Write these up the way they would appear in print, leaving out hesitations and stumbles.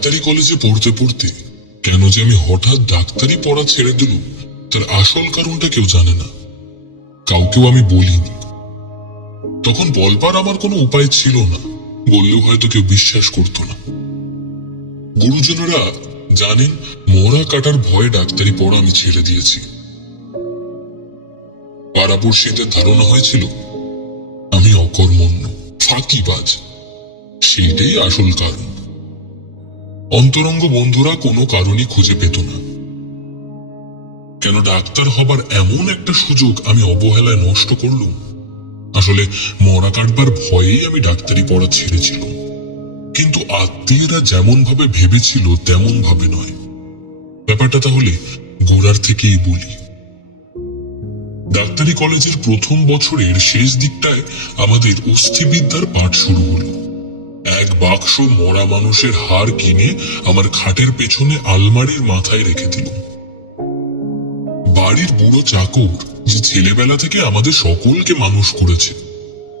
ডাক্তারি কলেজে পড়তে পড়তে কেন যে আমি হঠাৎ ডাক্তারি পড়া ছেড়ে দিলুম তার আসল কারণটা কেউ জানে না, কাউকেও আমি বলিনি। তখন বলবার আমার কোনো উপায় ছিল না, বললেও হয়তো কেউ বিশ্বাস করতো না। গুরুজনেরা জানেন মরা কাটার ভয়ে ডাক্তারি পড়া আমি ছেড়ে দিয়েছি। পাড়াপড়শিদের ধারণা হয়েছিল আমি অকর্মণ্য, ফাঁকিবাজ। সেইটাই আসল কারণ। অন্তরঙ্গ বন্ধুরা কোনো কারণই খুঁজে পেত না। কেন ডাক্তার হবার এমন একটা সুযোগ আমি অবহেলায় নষ্ট করলুম? আসলে মরা কাটবার ভয়েই আমি ডাক্তারি পড়া ছেড়েছিলাম। কিন্তু আত্মীয়রা যেমন ভাবে ভেবেছিল তেমন ভাবে নয়। ব্যাপারটা তাহলে গোড়ার থেকেই বলি। ডাক্তারি কলেজের প্রথম বছরের শেষ দিকটায় আমাদের অস্থিবিদ্যার পাঠ শুরু হলো। এক বাক্স মরা মানুষের হাড় কিনে আমার খাটের পেছনে আলমারির মাথায় রেখে দিল। বাড়ির বুড়ো চাকর, যে ছেলেবেলা থেকে আমাদের সকলকে মানুষ করেছে,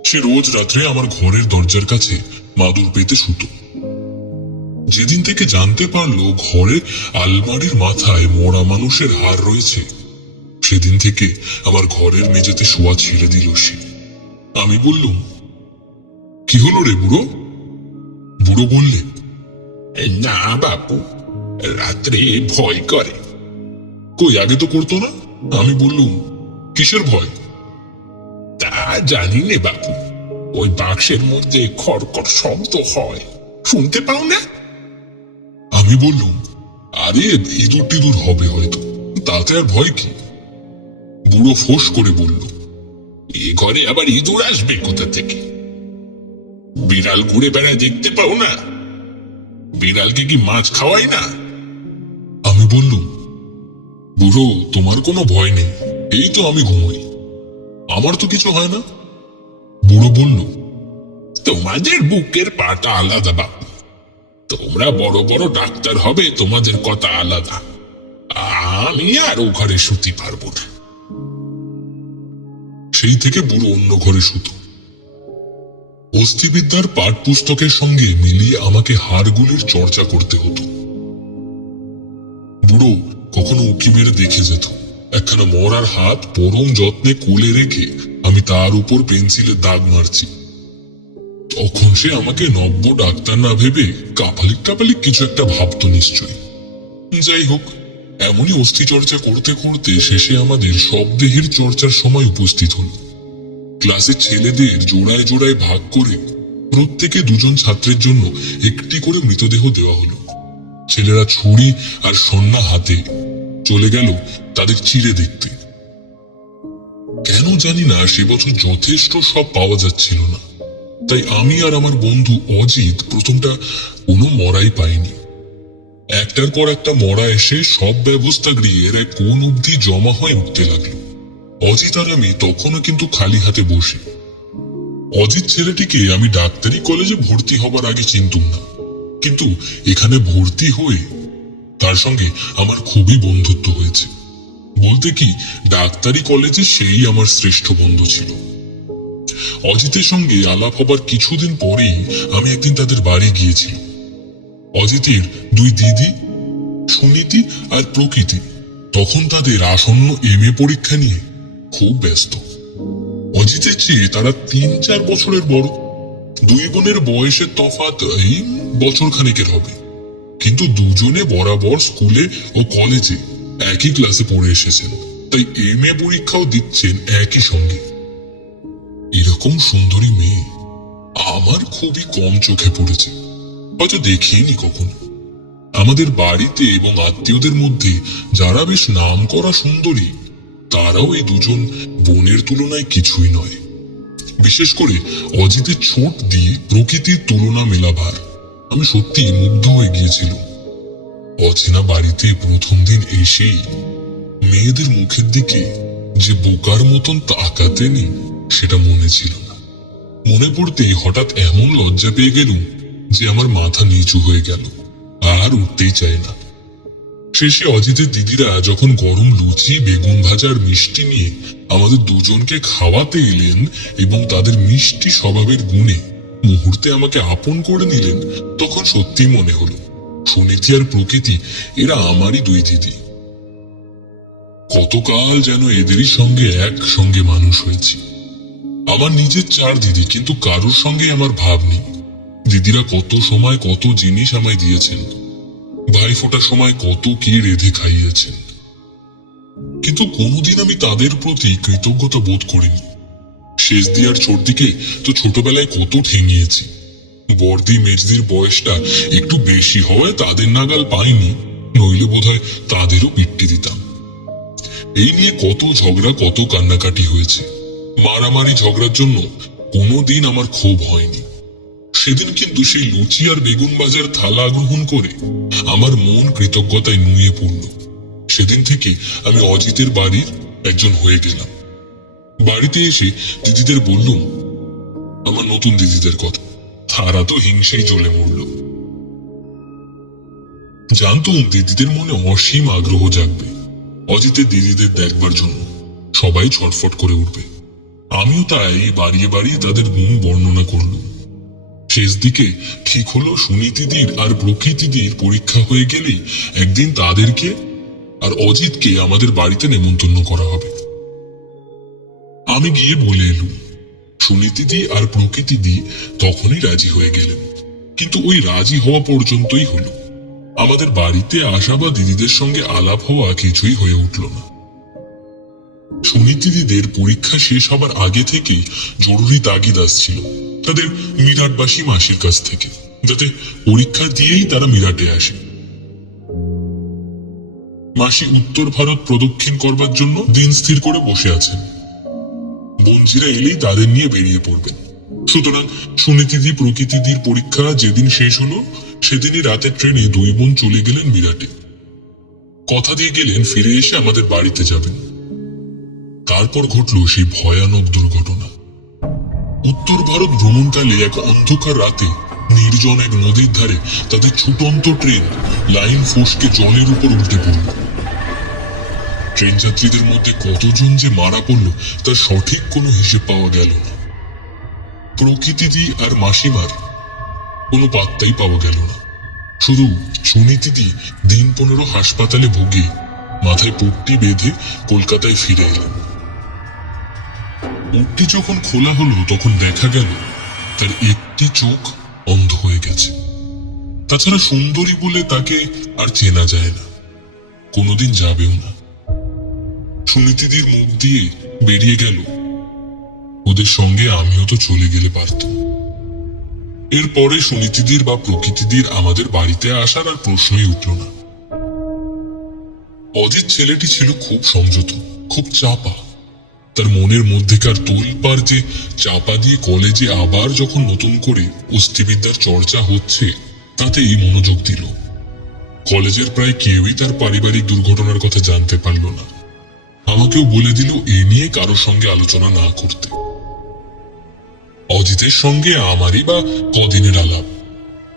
সে রোজ রাত্রে আমার ঘরের দরজার কাছে মাদুর পেতে শুতো। যেদিন থেকে জানতে পারলো ঘরে আলমারির মাথায় মরা মানুষের হাড় রয়েছে, সেদিন থেকে আমার ঘরের মেঝেতে শোয়া ছেড়ে দিল সে। আমি বললুম, কি হলো রে বুড়ো? বুড়ো বললে, না বাপু, রাত্রে ভয় করে। কই আগে তো করতো না? আমি বললুম, কিসের ভয়? তা জানি নে বাপু, ওই বাক্সের মধ্যে খড়খড় শব্দ হয়, শুনতে পাও না? আমি বললুম, আরে ইঁদুর টিঁদুর হবে হয়তো, তাতে আর ভয় কি? বুড়ো ফোঁস করে বলল, এ ঘরে আবার ইঁদুর আসবে কোথা থেকে? বিড়াল ঘুরে বেড়ায় দেখতে পাও না? বিড়ালকে কি মাছ খাওয়াই না? আমি বললুম, বুড়ো তোমার কোনো ভয় নেই, এই তো আমি ঘুমোই, আমার তো কিছু হয় না। বুড়ো বলল, তোমাদের বুকের পাটা আলাদা বাপু, তোমরা বড় বড় ডাক্তার হবে, তোমাদের কথা আলাদা। আমি আর ও ঘরে শুতে পারবো না। সেই থেকে বুড়ো অন্য ঘরে শুতো। অস্থিবিদ্যার পাঠ পুস্তকের সঙ্গে মিলিয়ে আমাকে হাড়গুলির চর্চা করতে হতো। বুড়ো কখনো উঁকি মেরে দেখে যেত একখানা মরার হাত পরম যত্নে কোলে রেখে আমি তার উপর পেন্সিলের দাগ মারছি। তখন সে আমাকে নব্য ডাক্তার না ভেবে কাপালিক টাপালিক কিছু একটা ভাবতো নিশ্চয়ই। যাই হোক, এমনই অস্থি চর্চা করতে করতে শেষে আমাদের সব দেহের চর্চার সময় উপস্থিত হল। ক্লাসের ছেলেদের জোড়ায় জোড়ায় ভাগ করে প্রত্যেকে দুজন ছাত্রের জন্য একটি করে মৃতদেহ দেওয়া হলো। ছেলেরা ছুরি আর সন্না হাতে চলে গেল তাদের চিরে দেখতে। কেন জানি না সে বছর যথেষ্ট সব পাওয়া যাচ্ছিল না, তাই আমি আর আমার বন্ধু অজিত প্রথমটা কোনো মরাই পাইনি। একটার পর একটা মরা এসে সব ব্যবস্থা গৃহের এক কোণ অবধি জমা হয়ে উঠতে লাগলো। অজিত আর আমি তখনও কিন্তু খালি হাতে বসে। অজিত ছেলেটিকে আমি ডাক্তারি কলেজে ভর্তি হবার আগে চিনতুম না, কিন্তু এখানে ভর্তি হয়ে তার সঙ্গে আমার খুবই বন্ধুত্ব হয়েছে। বলতে কি, ডাক্তারি কলেজে সেই আমার শ্রেষ্ঠ বন্ধু ছিল। অজিতের সঙ্গে আলাপ হবার কিছুদিন পরেই আমি একদিন তাদের বাড়ি গিয়েছিলাম। অজিতের দুই দিদি, সুনীতি আর প্রকৃতি, তখন তাদের আসন্ন MA পরীক্ষা নিয়ে খুব ব্যস্ত। অজিতের চেয়ে তারা 3-4 বছরের বড়। দুই বোনের বয়সের তফাৎ এই বছর খানেকের হবে, কিন্তু দুজনে বরাবর স্কুলে ও কলেজে একই ক্লাসে পড়ে এসেছেন, তাই MA পরীক্ষাও দিচ্ছেন একই সঙ্গে। এরকম সুন্দরী মেয়ে আমার খুবই কম চোখে পড়েছে, হয়তো দেখিনি কখনো। আমাদের বাড়িতে এবং আত্মীয়দের মধ্যে যারা বেশ নাম করা সুন্দরী, তারাও এই দুজন বোনের তুলনায় কিছুই নয়। বিশেষ করে অজিতের ছোট দিয়ে প্রকৃতির তুলনা মেলাবার আমি সত্যি মুগ্ধ হয়ে গিয়েছিলাম। অচেনা বাড়িতে প্রথম দিন এসেই মেয়েদের মুখের দিকে যে বোকার মতন তাকাতে নেই সেটা মনে ছিল না। মনে পড়তে হঠাৎ এমন লজ্জা পেয়ে গেলুম যে আমার মাথা নিচু হয়ে গেল, আর উঠতেই চায় না। শেষে অজিতের দিদিরা যখন গরম লুচি, বেগুন ভাজা আর মিষ্টি নিয়ে আমাদের দুজনকে খাওয়াতে এলেন এবং তাদের মিষ্টি স্বভাবের গুণে মুহূর্তে আমাকে আপন করে নিলেন, তখন সত্যি মনে হলো সুনীতি আর প্রকৃতি এরা আমারই দুই দিদি। কতকাল যেন এদেরই সঙ্গে একসঙ্গে মানুষ হয়েছি। আমার নিজের 4 দিদি, কিন্তু কারোর সঙ্গে আমার ভাব নেই। দিদিরা কত সময় কত জিনিস আমায় দিয়েছেন, ভাই ফোটার সময় কত কি রেঁধে খাইয়েছেন, কিন্তু কোনোদিন আমি তাদের প্রতি কৃতজ্ঞতা বোধ করিনি। শেষ দিয়ার ছোট দিকে তো ছোটবেলায় কত ঠেঙিয়েছি। বর্দি মেজদির বয়সটা একটু বেশি হওয়ায় তাদের নাগাল পাইনি, নইলে বোধহয় তাদেরও পিট্টি দিতাম। এই নিয়ে কত ঝগড়া কত কান্নাকাটি হয়েছে। মারামারি ঝগড়ার জন্য কোনোদিন আমার ক্ষোভ হয়নি। সেদিন কিন্তু সেই লুচি আর বেগুন ভাজার থালা গ্রহণ করে আমার মন কৃতজ্ঞতায় নুয়ে পড়ল। সেদিন থেকে আমি অজিতের বাড়ির একজন হয়ে গেলাম। বাড়িতে এসে দিদিদের বললুম আমার নতুন দিদিদের কথা। তারা তো হিংসায় জ্বলে মরল। জানতুম দিদিদের মনে অসীম আগ্রহ জাগবে অজিতের দিদিদের দেখবার জন্য। সবাই ছটফট করে উঠবে। আমিও তাই বাড়িয়ে বাড়িয়ে তাদের গুণ বর্ণনা করলুম। শেষ দিকে ঠিক হলো সুনীতিদির আর প্রকৃতিদির পরীক্ষা হয়ে গেলেই একদিন তাদেরকে আর অজিতকে আমাদের বাড়িতে নেমন্তন্ন করা হবে। আমি গিয়ে বলে এলুম। সুনীতিদি আর প্রকৃতিদি তখনই রাজি হয়ে গেলেন, কিন্তু ওই রাজি হওয়া পর্যন্তই হলো। আমাদের বাড়িতে আসা বা দিদিদের সঙ্গে আলাপ হওয়া কিছুই হয়ে উঠল না। সুনীতিদিদের পরীক্ষা শেষ হবার আগে থেকেই জরুরি তাগিদ আসছিল তাদের মিরাটবাসী মাসির কাছ থেকে, যাতে পরীক্ষা দিয়েই তারা মিরাটে আসে। মাসি উত্তর ভারত প্রদক্ষিণ করবার জন্য দিন স্থির করে বসে আছেন। বঞ্জিরা এলেই তাদের নিয়ে বেরিয়ে পড়বেন। সুতরাং সুনীতিদি প্রকৃতিদির পরীক্ষা যেদিন শেষ হলো সেদিনই রাতের ট্রেনে 2 বোন চলে গেলেন মিরাটে। কথা দিয়ে গেলেন ফিরে এসে আমাদের বাড়িতে যাবেন। তারপর ঘটল সেই ভয়ানক দুর্ঘটনা। উত্তর ভারত ভ্রমণকালে এক অন্ধকার রাতে নির্জন এক নদীর ধারে তাদের ছুটন্ত ট্রেন লাইন ফসকে জলের উপর উল্টে পড়ল। ট্রেন যাত্রীদের মধ্যে কতজন যে মারা পড়ল তার সঠিক কোনো হিসেব পাওয়া গেল না। প্রকৃতিদি আর মাসিমার কোনো পাত্তাই পাওয়া গেল না। শুধু সুনীতিদি দিন 15 হাসপাতালে ভুগে মাথায় পট্টি বেঁধে কলকাতায় ফিরে এলেন। পট্টি যখন খোলা হলো তখন দেখা গেল তার একটি চোখ অন্ধ হয়ে গেছে। তাছাড়া সুন্দরী বলে তাকে আর চেনা যায় না, কোনোদিন যাবেও না। সুনীতিদির মুখ দিয়ে বেরিয়ে গেল, ওদের সঙ্গে আমিও তো চলে গেলে পারতাম। এরপরে সুনীতিদির বা প্রকৃতিদির আমাদের বাড়িতে আসার আর প্রশ্নই উঠল না। অজিত ছেলেটি ছিল খুব সংযত, খুব চাপা। তার মনের মধ্যেকার তোলপাড় যে চাপা দিয়ে কলেজে আবার যখন নতুন করে অস্থিবিদ্যার চর্চা হচ্ছে তাতেই মনোযোগ দিল। কলেজের প্রায় কেউই তার পারিবারিক দুর্ঘটনার কথা জানতে পারল না। আমাকেও বলে দিল এ নিয়ে কারোর সঙ্গে আলোচনা না করতে। অজিতের সঙ্গে আমারই বা কদিনের আলাপ,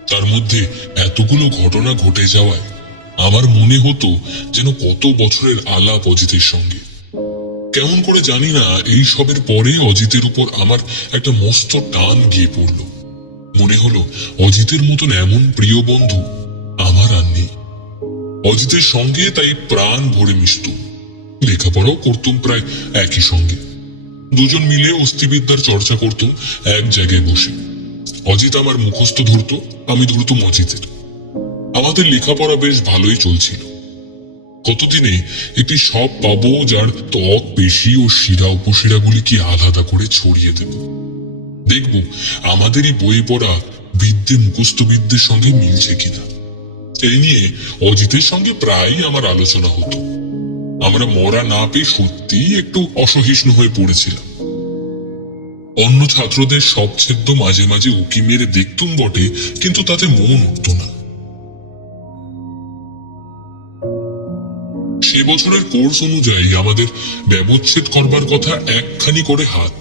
তার মধ্যে এতগুলো ঘটনা ঘটে যাওয়ায় আমার মনে হতো যেন কত বছরের আলাপ অজিতের সঙ্গে। কেমন করে জানি না এই সবের পরে অজিতের উপর আমার একটা মস্ত টান গিয়ে পড়ল। মনে হলো অজিতের মতন এমন প্রিয় বন্ধু আমার আর নেই। অজিতের সঙ্গে তাই প্রাণ ভরে মিশতুম, লেখাপড়াও করতুম প্রায় একই সঙ্গে। দুজন মিলে অস্থিবিদ্যার চর্চা করতুম এক জায়গায় বসে। অজিত আমার মুখস্থ ধরত, আমি ধরতুম অজিতের। আমাদের লেখাপড়া বেশ ভালোই চলছিল। কতদিনে একটি সব পাবো যার ত্বক পেশি ও শিরা উপশিরাগুলি কি আলাদা করে ছড়িয়ে দেব। দেখব আমাদেরই বই পড়া বিদ্যে মুখস্থ বিদ্যের সঙ্গে মিলছে কিনা। এই নিয়ে অজিতের সঙ্গে প্রায়ই আমার আলোচনা হতো। আমরা মরা না পেয়ে সত্যিই একটু অসহিষ্ণু হয়ে পড়েছিলাম। অন্য ছাত্রদের সব ছেদ্য মাঝে মাঝে উকি মেরে দেখতুম বটে, কিন্তু তাতে মন উঠত না। সে বছরের কোর্স অনুযায়ী আমাদের ব্যবচ্ছেদ করবার কথা একখানি করে হাত।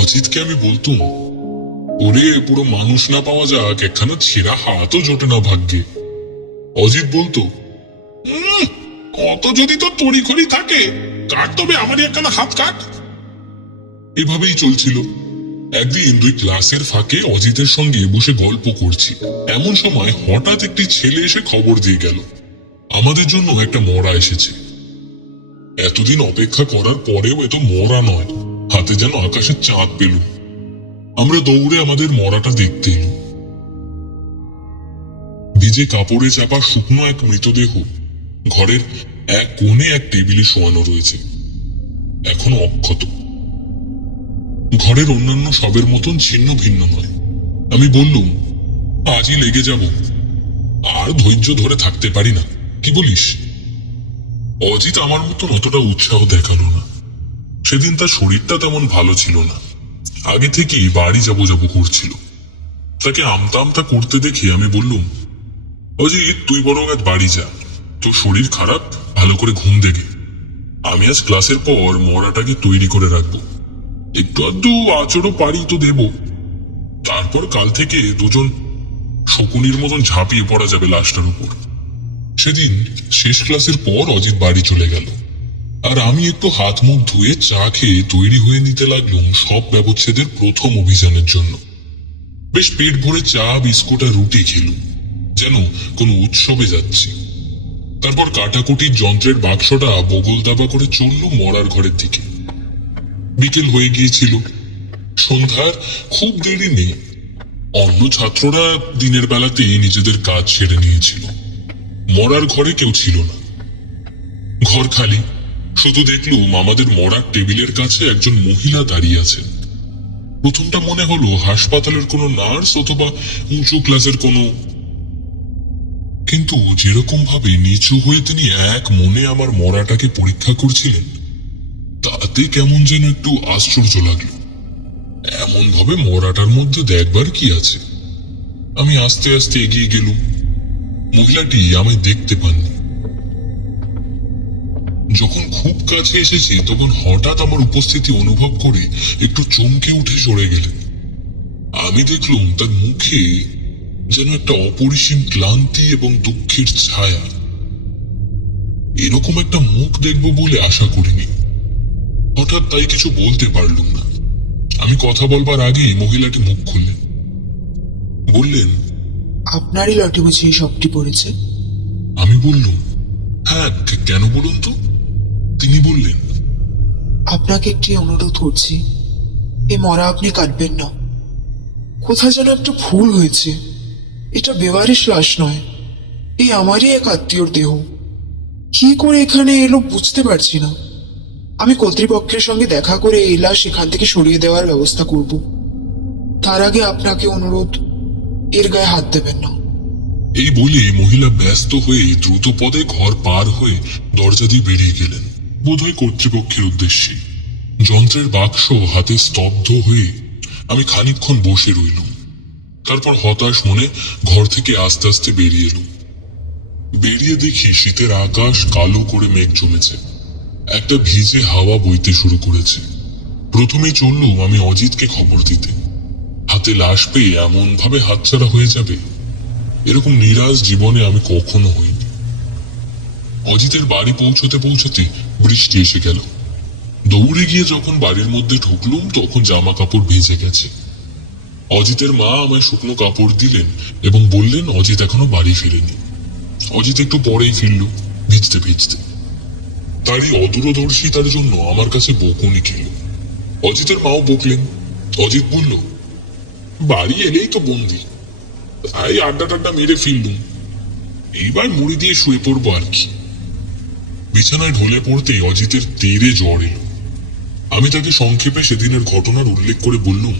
অজিতকে আমি বলতুম, ওরে পুরো মানুষ না পাওয়া যাক, একখানা ছেঁড়া হাতও জোটে না ভাগ্যে। অজিত বলতো, কত যদি তো তড়িঘড়ি থাকে, কাট তবে আমারই একখানা হাত কাট। এভাবেই চলছিল। একদিন দুই ক্লাসের ফাঁকে অজিতের সঙ্গে বসে গল্প করছি, এমন সময় হঠাৎ একটি ছেলে এসে খবর দিয়ে গেল আমাদের জন্য একটা মরা এসেছে। এতদিন অপেক্ষা করার পরেও এ তো মরা নয়, হাতে যেন আকাশের চাঁদ পেল। আমরা দৌড়ে আমাদের মরাটা দেখতে এলুম। ভিজে কাপড়ে চাপা শুকনো এক মৃতদেহ ঘরের এক কোণে এক টেবিলে শোয়ানো রয়েছে, এখনো অক্ষত। ঘরের অন্যান্য সবের মতন ছিন্ন ভিন্ন নয়। আমি বললুম, আজই লেগে যাব, আর ধৈর্য ধরে থাকতে পারি না, কি বলিস? অজিত আমার মতন অতটা উৎসাহ দেখালো না। সেদিন তার শরীরটা তেমন ভালো ছিল না, আগে থেকেই বাড়ি যাবো যাবো করছিল। তাকে আমতা আমতা করতে দেখে আমি বললুম, অজিত তুই বরং আজ বাড়ি যা, তোর শরীর খারাপ, ভালো করে ঘুম দেখে। আমি আজ ক্লাসের পর মরাটাকে তৈরি করে রাখবো, একটু আধটু আচরও পারি তো দেব। তারপর কাল থেকে দুজন শকুনির মতন ঝাঁপিয়ে পড়া যাবে লাশটার উপর। সেদিন শেষ ক্লাসের পর অজিত বাড়ি চলে গেল, আর আমি একটু হাত মুখ ধুয়ে চা খেয়ে তৈরি হয়ে নিতে লাগলুম সব ব্যবচ্ছেদের প্রথম অভিযানের জন্য। বেশ পেট ভরে চা বিস্কুট আর রুটি খেলুম, যেন কোনো উৎসবে যাচ্ছি। তারপর কাটাকুটির যন্ত্রের বাক্সটা বগল দাবা করে চললুম মরার ঘরের দিকে। বিকেল হয়ে গিয়েছিল, সন্ধ্যার খুব দেরি নেই। অন্য ছাত্ররা দিনের বেলাতেই নিজেদের কাজ সেরে নিয়েছিল। মরার ঘরে কেউ ছিল না, ঘর খালি। শুধু দেখলুম আমাদের মরার টেবিলের কাছে একজন মহিলা দাঁড়িয়ে আছেন। প্রথমটা মনে হলো হাসপাতালের কোনো নার্স অথবা উঁচু ক্লাসের কোনো, কিন্তু যেরকম ভাবে নিচু হয়ে তিনি এক মনে আমার মরাটাকে পরীক্ষা করছিলেন, তাতে কেমন যেন একটু আশ্চর্য লাগলো। এমন ভাবে মরাটার মধ্যে দেখবার কি আছে? আমি আস্তে আস্তে এগিয়ে গেলুম। মহিলাটি আমায় দেখতে পাননি। যখন খুব কাছে এসেছি তখন হঠাৎ আমার উপস্থিতি অনুভব করে একটু চমকে উঠে সরে গেলেন। আমি দেখলুম তার মুখে যেন একটা অপরিসীম ক্লান্তি এবং দুঃখের ছায়া। এরকম একটা মুখ দেখব বলে আশা করিনি। হঠাৎ তাই কিছু বলতে পারলুম না। আমি কথা বলবার আগেই মহিলাটি মুখ খুললেন, বললেন, আপনারই লটে বুঝি এই সবটি পড়েছে? আমি বললুম, হ্যাঁ, কেন বলুন তো? তিনি বললেন, আপনাকে একটি অনুরোধ করছি, এ মরা আপনি কাটবেন না। কোথায় যেন একটু ভুল হয়েছে, এটা বেওয়ারিশ লাশ নয়, এই আমারই এক আত্মীয়র দেহ। কি করে এখানে এলো বুঝতে পারছি না। আমি কর্তৃপক্ষের সঙ্গে দেখা করে এই লাশ এখান থেকে সরিয়ে দেওয়ার ব্যবস্থা করব। তার আগে আপনাকে অনুরোধ, এর গায়ে হাত দেবেন না। এই বলে মহিলা ব্যস্ত হয়ে দ্রুত পদে ঘর পার হয়ে দরজা দিয়ে বেরিয়ে গেলেন, বোধহয় কর্তৃপক্ষের উদ্দেশ্যে। যন্ত্রের বাক্স হাতে স্তব্ধ হয়ে আমি খানিকক্ষণ বসে রইলুম। তারপর হতাশ মনে ঘর থেকে আস্তে আস্তে বেরিয়ে এলুম। বেরিয়ে দেখি শীতের আকাশ কালো করে মেঘ জমেছে, একটা ভিজে হাওয়া বইতে শুরু করেছে। প্রথমে চললুম আমি অজিতকে খবর দিতে। হাতে লাশ পেয়ে এমন ভাবে হাতছাড়া হয়ে যাবে, এরকম নিরাশ জীবনে আমি কখনো হইনি। অজিতের বাড়ি পৌঁছতে পৌঁছতে বৃষ্টি এসে গেল। দৌড়ে গিয়ে যখন বাড়ির মধ্যে ঢুকলুম তখন জামা কাপড় ভিজে গেছে। অজিতের মা আমায় শুকনো কাপড় দিলেন এবং বললেন অজিত এখনো বাড়ি ফিরেনি। অজিত একটু পরেই ফিরল, ভিজতে ভিজতে। তারই অদূরদর্শিতার জন্য আমার কাছে বকুনি খেল। অজিতের মাও বকলেন। অজিত বলল, বাড়ি এলেই তো বন্দি, তাই আড্ডা টাড্ডা মেরে ফিরলুম, এইবার মুড়ি দিয়ে শুয়ে পড়বো আর কি। বিছানায় ঢলে পড়তেই অজিতের তেড়ে জ্বর এলো। আমি তাকে সংক্ষেপে সেদিনের ঘটনার উল্লেখ করে বললুম,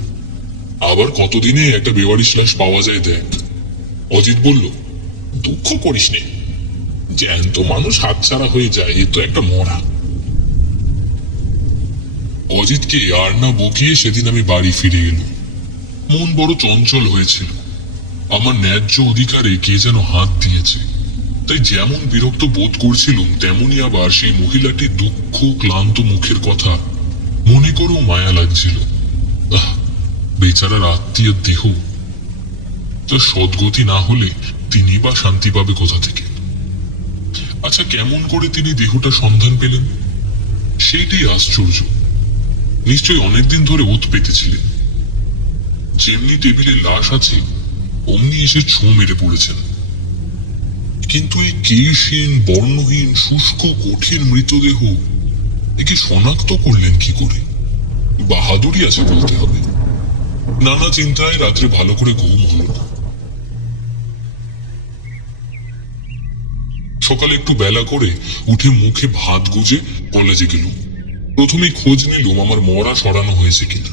আবার কতদিনে একটা বেওয়ারিশ লাশ পাওয়া যায় দেখ। অজিত বলল, দুঃখ করিস নে, জ্যান্ত মানুষ হাতছাড়া হয়ে যায়, এ তো একটা মরা। অজিতকে আর না বকিয়ে সেদিন আমি বাড়ি ফিরে এলুম। মন বড় চঞ্চল হয়েছিল। আমার ন্যায্য অধিকারে কে যেন হাত দিয়েছে, তাই যেমন বিরক্ত বোধ করছিলুম তেমনি আবার সেই মহিলাটির দুঃখ ক্লান্ত মুখের কথা মনে করেও মায়া লাগছিল। বেচারার আত্মীয় দেহ, তার সদ্গতি না হলে তিনি বা শান্তি পাবে কোথা থেকে? আচ্ছা, কেমন করে তিনি দেহটা সন্ধান পেলেন? সেইটাই আশ্চর্য। নিশ্চয়ই অনেকদিন ধরে ওত পেতেছিলেন। যেমনি টেবিলে লাশ আছে অমনি এসে ছোঁ মেরে পড়েছেন। কিন্তু এই কেশহীন, বর্ণহীন, শুষ্ক, কঠিন মৃতদেহ একে শনাক্ত করলেন কি করে? বাহাদুরি আছে বলতে হবে। নানা চিন্তায় রাত্রে ভালো করে ঘুম হলো না। সকালে একটু বেলা করে উঠে মুখে ভাত গুজে কলেজে গেলুম। প্রথমেই খোঁজ নিলুম আমার মরা সরানো হয়েছে কিনা,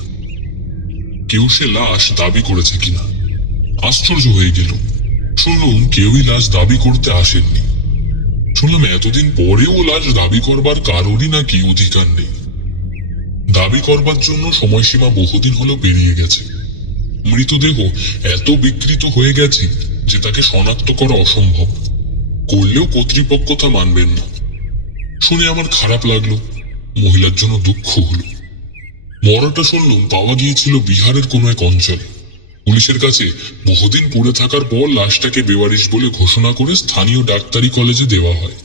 কেউ সে লাশ দাবি করেছে কিনা। আশ্চর্য হয়ে গেল, শুনলুম কেউই লাশ দাবি করতে আসেননি। শুনলাম এতদিন পরেও লাশ দাবি করবার কারোরই নাকি অধিকার নেই। দাবি করবার জন্য সময়সীমা বহুদিন হলো পেরিয়ে গেছে। মৃতদেহ এত বিকৃত হয়ে গেছে যে তাকে শনাক্ত করা অসম্ভব। করলেও কর্তৃপক্ষ তা মানবেন না। শুনে আমার খারাপ লাগলো, মহিলার জন্য দুঃখ হলো। মরাটা শুনলুম পাওয়া গিয়েছিল বিহারের কোনো এক অঞ্চলে। পুলিশের কাছে বহুদিন পড়ে থাকার পর লাশটাকে বেওয়ারিশ বলে ঘোষণা করে স্থানীয় ডাক্তারি কলেজে দেওয়া হয়।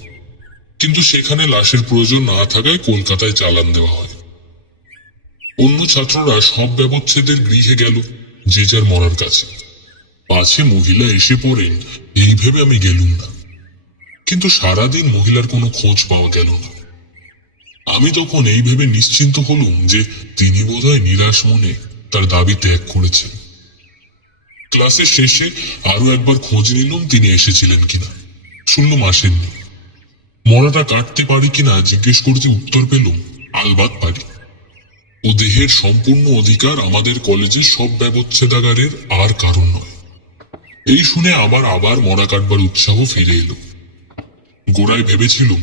কিন্তু সেখানে লাশের প্রয়োজন না থাকায় কলকাতায় চালান দেওয়া হয়। অন্য ছাত্ররা সব ব্যবচ্ছেদের গৃহে গেল, যে যার মরার কাছে। পাছে মহিলা এসে পড়েন এই ভেবে আমি গেলুম না। কিন্তু সারাদিন মহিলার কোনো খোঁজ পাওয়া গেল না। আমি তখন এই ভেবে নিশ্চিন্ত হলুম যে তিনি বোধহয় নিরাশ মনে তার দাবি ত্যাগ করেছেন। ক্লাসের শেষে আরো একবার খোঁজ নিলুম তিনি এসেছিলেন কিনা। শুনলুম আসেননি। মরাটা কাটতে পারি কিনা জিজ্ঞেস করতে উত্তর পেলুম, আলবাত পারি। ও দেহের সম্পূর্ণ অধিকার আমাদের কলেজের সব ব্যবচ্ছেদাগারের, আর কারণ নয়। এই শুনে আবার মরা কাটবার উৎসাহ ফিরে এলো। গোড়ায় ভেবেছিলুম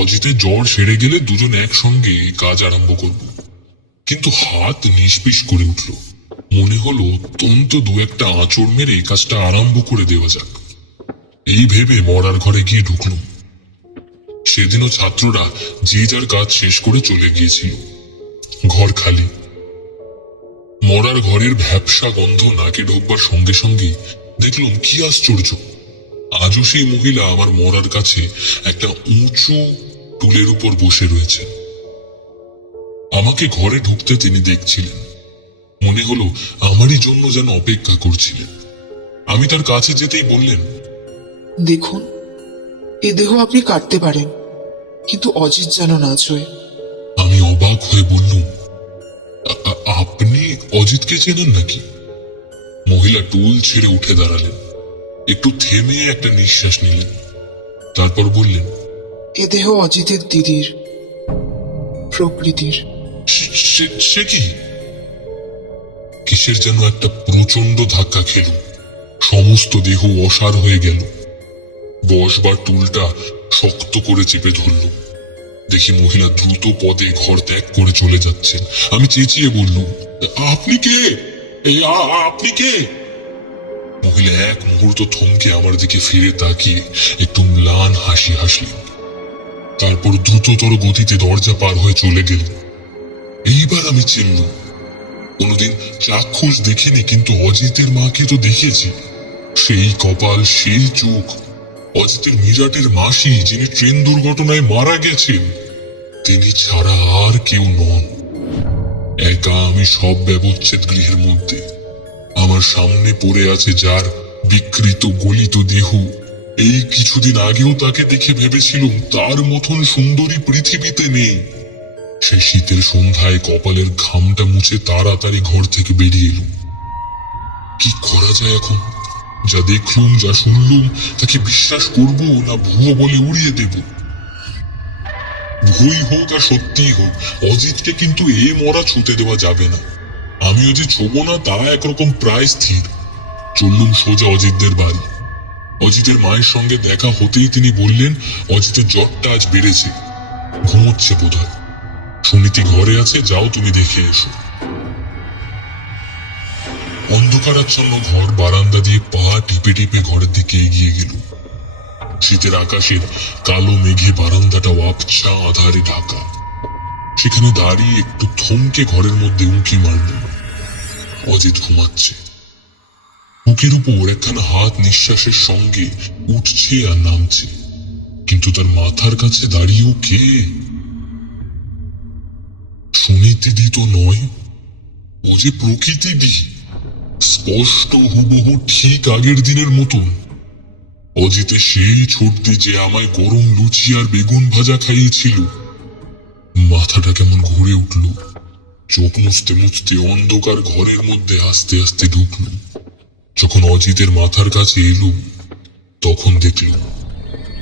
অজিতের জ্বর সেরে গেলে দুজন একসঙ্গে কাজ আরম্ভ করব। কিন্তু হাত নিষ্পিস করে উঠল। মনে হলো অত্যন্ত দু একটা আঁচড় মেরে কাজটা আরম্ভ করে দেওয়া যাক। এই ভেবে মরার ঘরে গিয়ে ঢুকলুম। সেদিনও ছাত্ররা যে যার কাজ শেষ করে চলে গিয়েছিল। ঘর খালি। মরার ঘরের ভ্যাপসা গন্ধ নাকে ঢোকবার সঙ্গে সঙ্গে দেখলুম কি আশ্চর্য, আজও সেই মহিলা আমার মরার কাছে একটা উঁচু টুলের উপর বসে রয়েছে। আমাকে ঘরে ঢুকতে তিনি দেখছিলেন। মনে হলো আমারই জন্য যেন অপেক্ষা করছিলেন। আমি তার কাছে যেতেই বললেন, দেখুন, এ দেহ আপনি কাটতে পারেন, কিন্তু অজিত যেন না ছয়। আমি অবাক হয়ে বললুম, আপনি অজিতকে চেনেন নাকি? মহিলা টুল ছেড়ে উঠে দাঁড়ালেন, একটু থেমে একটা নিঃশ্বাস নিলেন, তারপর বললেন, এ দেহ অজিতের দিদির, প্রকৃতির। সে কি? কিসের যেন একটা প্রচন্ড ধাক্কা খেলুম। সমস্ত দেহ অসাড় হয়ে গেল। বসবার টুলটা শক্ত করে চেপে ধরলুম। দেখি মহিলা দ্রুত পদে ঘর ত্যাগ করে চলে যাচ্ছেন। আমি চেঁচিয়ে বললুম, আপনি কে? আপনি কে? মহিলা এক মুহূর্ত থমকে আমার দিকে ফিরে তাকিয়ে একটু ম্লান হাসি হাসলেন। তারপর দ্রুততর গতিতে দরজা পার হয়ে চলে গেলেন। এইবার আমি চিনলুম, কোনোদিন চাক্ষুষ দেখিনি, কিন্তু অজিতের মাকে তো দেখেছি। সেই কপাল, সেই চোখ, অজিতের মিরাটের মাসি, যিনি ট্রেন দুর্ঘটনায় মারা গেছেন, তিনি ছাড়া আর কেউ নন। একা আমি সব ব্যবচ্ছেদ গৃহের মধ্যে। আমার সামনে পড়ে আছে যার বিকৃত গলিত দেহ। এই কিছুদিন আগেও তাকে দেখে ভেবেছিলাম তার মতন সুন্দরী পৃথিবীতে নেই। সে শীতের সন্ধ্যায় কপালের ঘামটা মুছে তাড়াতাড়ি ঘর থেকে বেরিয়ে এলুম। কি করা যায় এখন? যা দেখলুম, যা শুনলুম, তাকে বিশ্বাস করব না ভুয়ো বলে উড়িয়ে দেব? ভুয়ই হোক আর সত্যিই হোক, অজিতকে কিন্তু এ মরা ছুতে দেওয়া যাবে না। আমিও যে ছোব না তা একরকম প্রায় স্থির। চললুম সোজা অজিতদের বাড়ি। অজিতের মায়ের সঙ্গে দেখা হতেই তিনি বললেন, অজিতের জ্বরটা আজ বেড়েছে, ঘুমোচ্ছে বোধহয়। সুনীতি ঘরে আছে, যাও তুমি দেখে এসো। অন্ধকারাচ্ছন্ন ঘর বারান্দা দিয়ে পা টিপে টিপে ঘরের দিকে এগিয়ে গেল। শীতের আকাশের কালো মেঘে বারান্দাটা আবছা আধারে ঢাকা। সেখানে দাঁড়িয়ে একটু থমকে ঘরের মধ্যে উঁকি মারল। অজিত ঘুমাচ্ছে। বুকের উপর একখানা হাত নিঃশ্বাসের সঙ্গে উঠছে আর নামছে, কিন্তু তার মাথার কাছে দাঁড়িয়েও কে? সুনীতি দি তো নয়, ও যে প্রকৃতি দি। স্পষ্ট হুবহু ঠিক আগের দিনের মতন। অজিতে সেই ছোটতে যে আমায় গরম লুচি আর বেগুন ভাজা খাইয়েছিল। মাথাটা কেমন ঘুরে উঠল। চোখ মুছতে মুছতে অন্ধকার ঘরের মধ্যে আস্তে আস্তে ঢুকল। যখন অজিতের মাথার কাছে এলো, তখন দেখল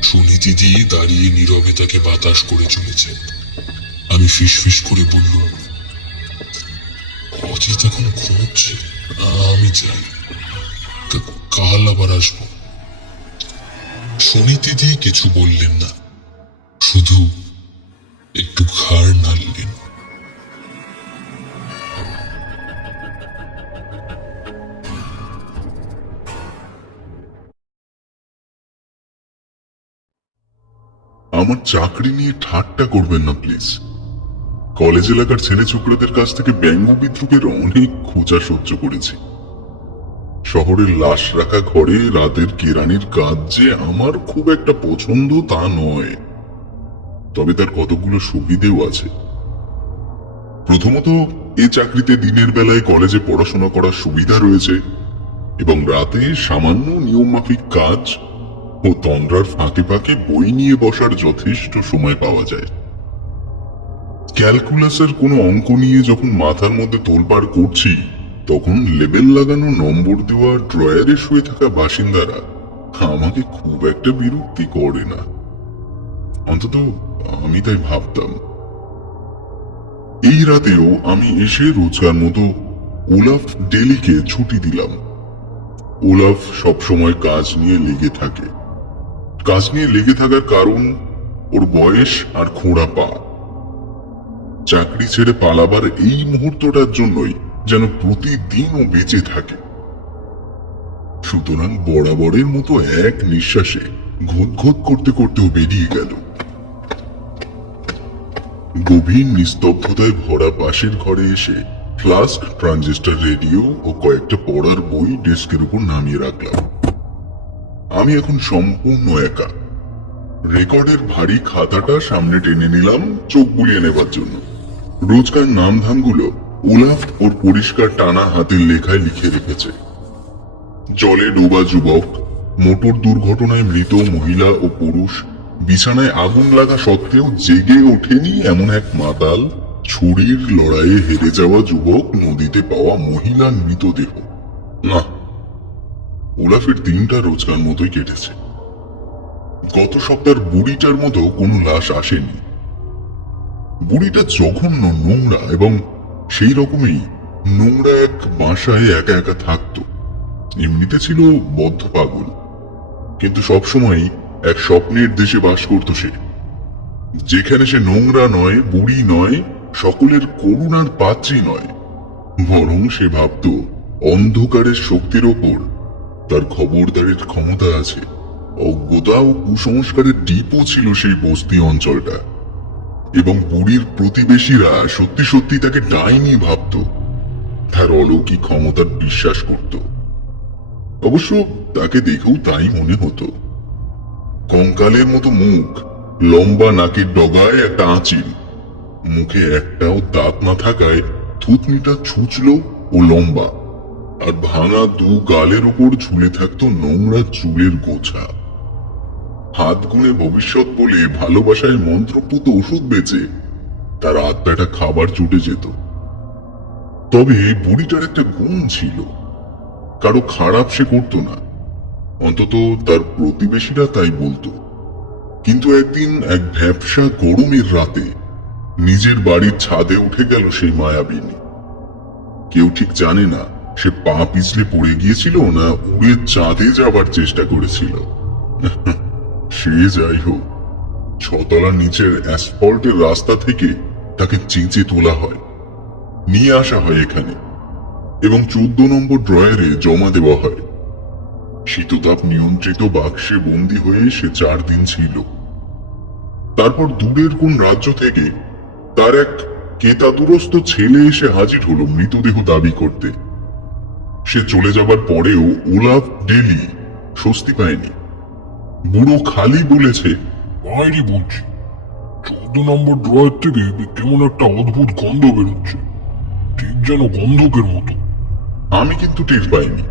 সুনীতি দিয়ে দাঁড়িয়ে নীরবে তাকে বাতাস করে চলেছে। আমি ফিসফিস করে বললুম, অজিত এখন ঘুমোচ্ছে, আমি যাই, কাল আবার আসবো। সুনীতি দিয়ে কিছু বললেন না, শুধু একটু ঘাড় নাড়লেন। আমার চাকরি নিয়ে ঠাট্টা করবেন না প্লিজ। কলেজ এলাকার ছেলে ছোকরাদের কাছ থেকে ব্যঙ্গ বিদ্রুপের অনেক খোঁচা সহ্য করেছি। শহরের লাশ রাখা ঘরে রাতের কেরানির কাজ যে আমার খুব একটা পছন্দ তা নয়, তবে তার কতগুলো সুবিধেও আছে। প্রথমত, এ চাকরিতে দিনের বেলায় কলেজে পড়াশোনা করার সুবিধা রয়েছে এবং রাতে সামান্য নিয়মমাফিক কাজ ও তন্দ্রার ফাঁকে ফাঁকে বই নিয়ে বসার যথেষ্ট সময় পাওয়া যায়। ক্যালকুলাসের কোনো অঙ্ক নিয়ে যখন মাথার মধ্যে তোলপাড় করছি, তখন লেবেল লাগানো নম্বর দেওয়া ড্রয়ারে শুয়ে থাকা বাসিন্দারা আমাকে খুব একটা বিরক্তি করে না, অন্তত আমি তাই ভাবতাম। এই রাতেও আমি এসে রোজকার মতো ওলাফ ডেলিকে ছুটি দিলাম। ওলাফ সবসময় কাজ নিয়ে লেগে থাকে। কাজ নিয়ে লেগে থাকার কারণ ওর বয়স আর খোঁড়া পা। চাকরি ছেড়ে পালাবার এই মুহূর্তটার জন্যই যেন প্রতিদিন ও বেঁচে থাকে। সুতরাং বরাবরের মতো এক নিঃশ্বাসে ঘুঁত করতে করতেও বেরিয়ে গেল। গভীর নিস্তব্ধতায় ভরা পাশের ঘরে এসে ফ্লাস্ক, ট্রানজিস্টার রেডিও ও কয়েকটা পড়ার বই ডেস্কের উপর নামিয়ে রাখলাম। আমি এখন সম্পূর্ণ একা। রেকর্ডের ভারী খাতাটা সামনে টেনে নিলাম চোখ বুলিয়ে নেবার জন্য। রোজকার নামধামগুলো ওলাফ ওর পরিষ্কার টানা হাতের লেখায় লিখে রেখেছে। জলে ডোবা যুবক, মোটর দুর্ঘটনায় মৃত মহিলা ও পুরুষ, বিছানায় আগুন লাগা সত্ত্বেও জেগে ওঠেনি এমন এক মাতাল, ছুরির লড়াইয়ে হেরে যাওয়া যুবক, নদীতে পাওয়া মহিলার মৃতদেহ। না, ওলাফের দিনটা রোজকার মতোই কেটেছে। গত সপ্তাহের বুড়িটার মতো কোনো লাশ আসেনি। বুড়িটা জঘন্য, নোংরা এবং সেই রকমই নোংরা এক বাসায় একা একা থাকতো। এমনিতে ছিল বদ্ধ পাগল, কিন্তু সবসময় এক স্বপ্নের দেশে বাস করত সে, যেখানে সে নোংরা নয়, বুড়ি নয়, সকলের করুণার পাত্রী নয়, বরং সে ভাবত অন্ধকারের শক্তির ওপর তার খবরদারির ক্ষমতা আছে। অজ্ঞতা ও কুসংস্কারের ডিপো ছিল সেই বস্তি অঞ্চলটা, এবং বুড়ির প্রতিবেশীরা সত্যি সত্যি তাকে ডাইনি ভাবত, তার অলৌকিক ক্ষমতার বিশ্বাস করত। অবশ্য তাকে দেখেও তাই মনে হতো। কঙ্কালের মতো মুখ, লম্বা নাকের ডগায় একটা আঁচিল, মুখে একটাও দাঁত না থাকায় থুতনিটা ছুঁচলো ও লম্বা, আর ভাঙা দু গালের উপর ঝুলে থাকতো নোংরা চুলের গোছা। হাত গুনে ভবিষ্যৎ বলে ভালোবাসায় মন্ত্রপুত ওষুধ বেচে তার আত্মাটা খাবার জুটে যেত। তবে বুড়িটার একটা গুণ ছিল, কারো খারাপ সে করতো না, অন্তত তার প্রতিবেশীরা তাই বলতো। কিন্তু একদিন এক ভ্যাপসা গরমের রাতে নিজের বাড়ির ছাদে উঠে গেল সেই মায়াবিনী। কেউ ঠিক জানে না সে পা পিছলে পড়ে গিয়েছিল না উড়ে চাঁদে যাবার চেষ্টা করেছিল। সে যাই হোক, ছতলার নিচের অ্যাসফল্টের রাস্তা থেকে তাকে চেঁচে তোলা হয়, নিয়ে আসা হয় এখানে এবং 14 নম্বর ড্রয়ারে জমা দেওয়া হয়। শীততাপ নিয়ন্ত্রিত বাক্সে বন্দী হয়ে সে 4 দিন ছিল। তারপর দূরের কোন রাজ্য থেকে তার এক কেতাদুরস্ত ছেলে এসে হাজির হলো মৃতদেহ দাবি করতে। সে চলে যাবার পরেও ওলাফ ডেলি স্বস্তি পায়নি। বুড়ো খালি বলেছে, বাইরে বলছি, 14 নম্বর ড্রয়ার থেকে কেমন একটা অদ্ভুত গন্ধ বেরোচ্ছে, ঠিক যেন গন্ধকের মতো। আমি কিন্তু টের পাইনি।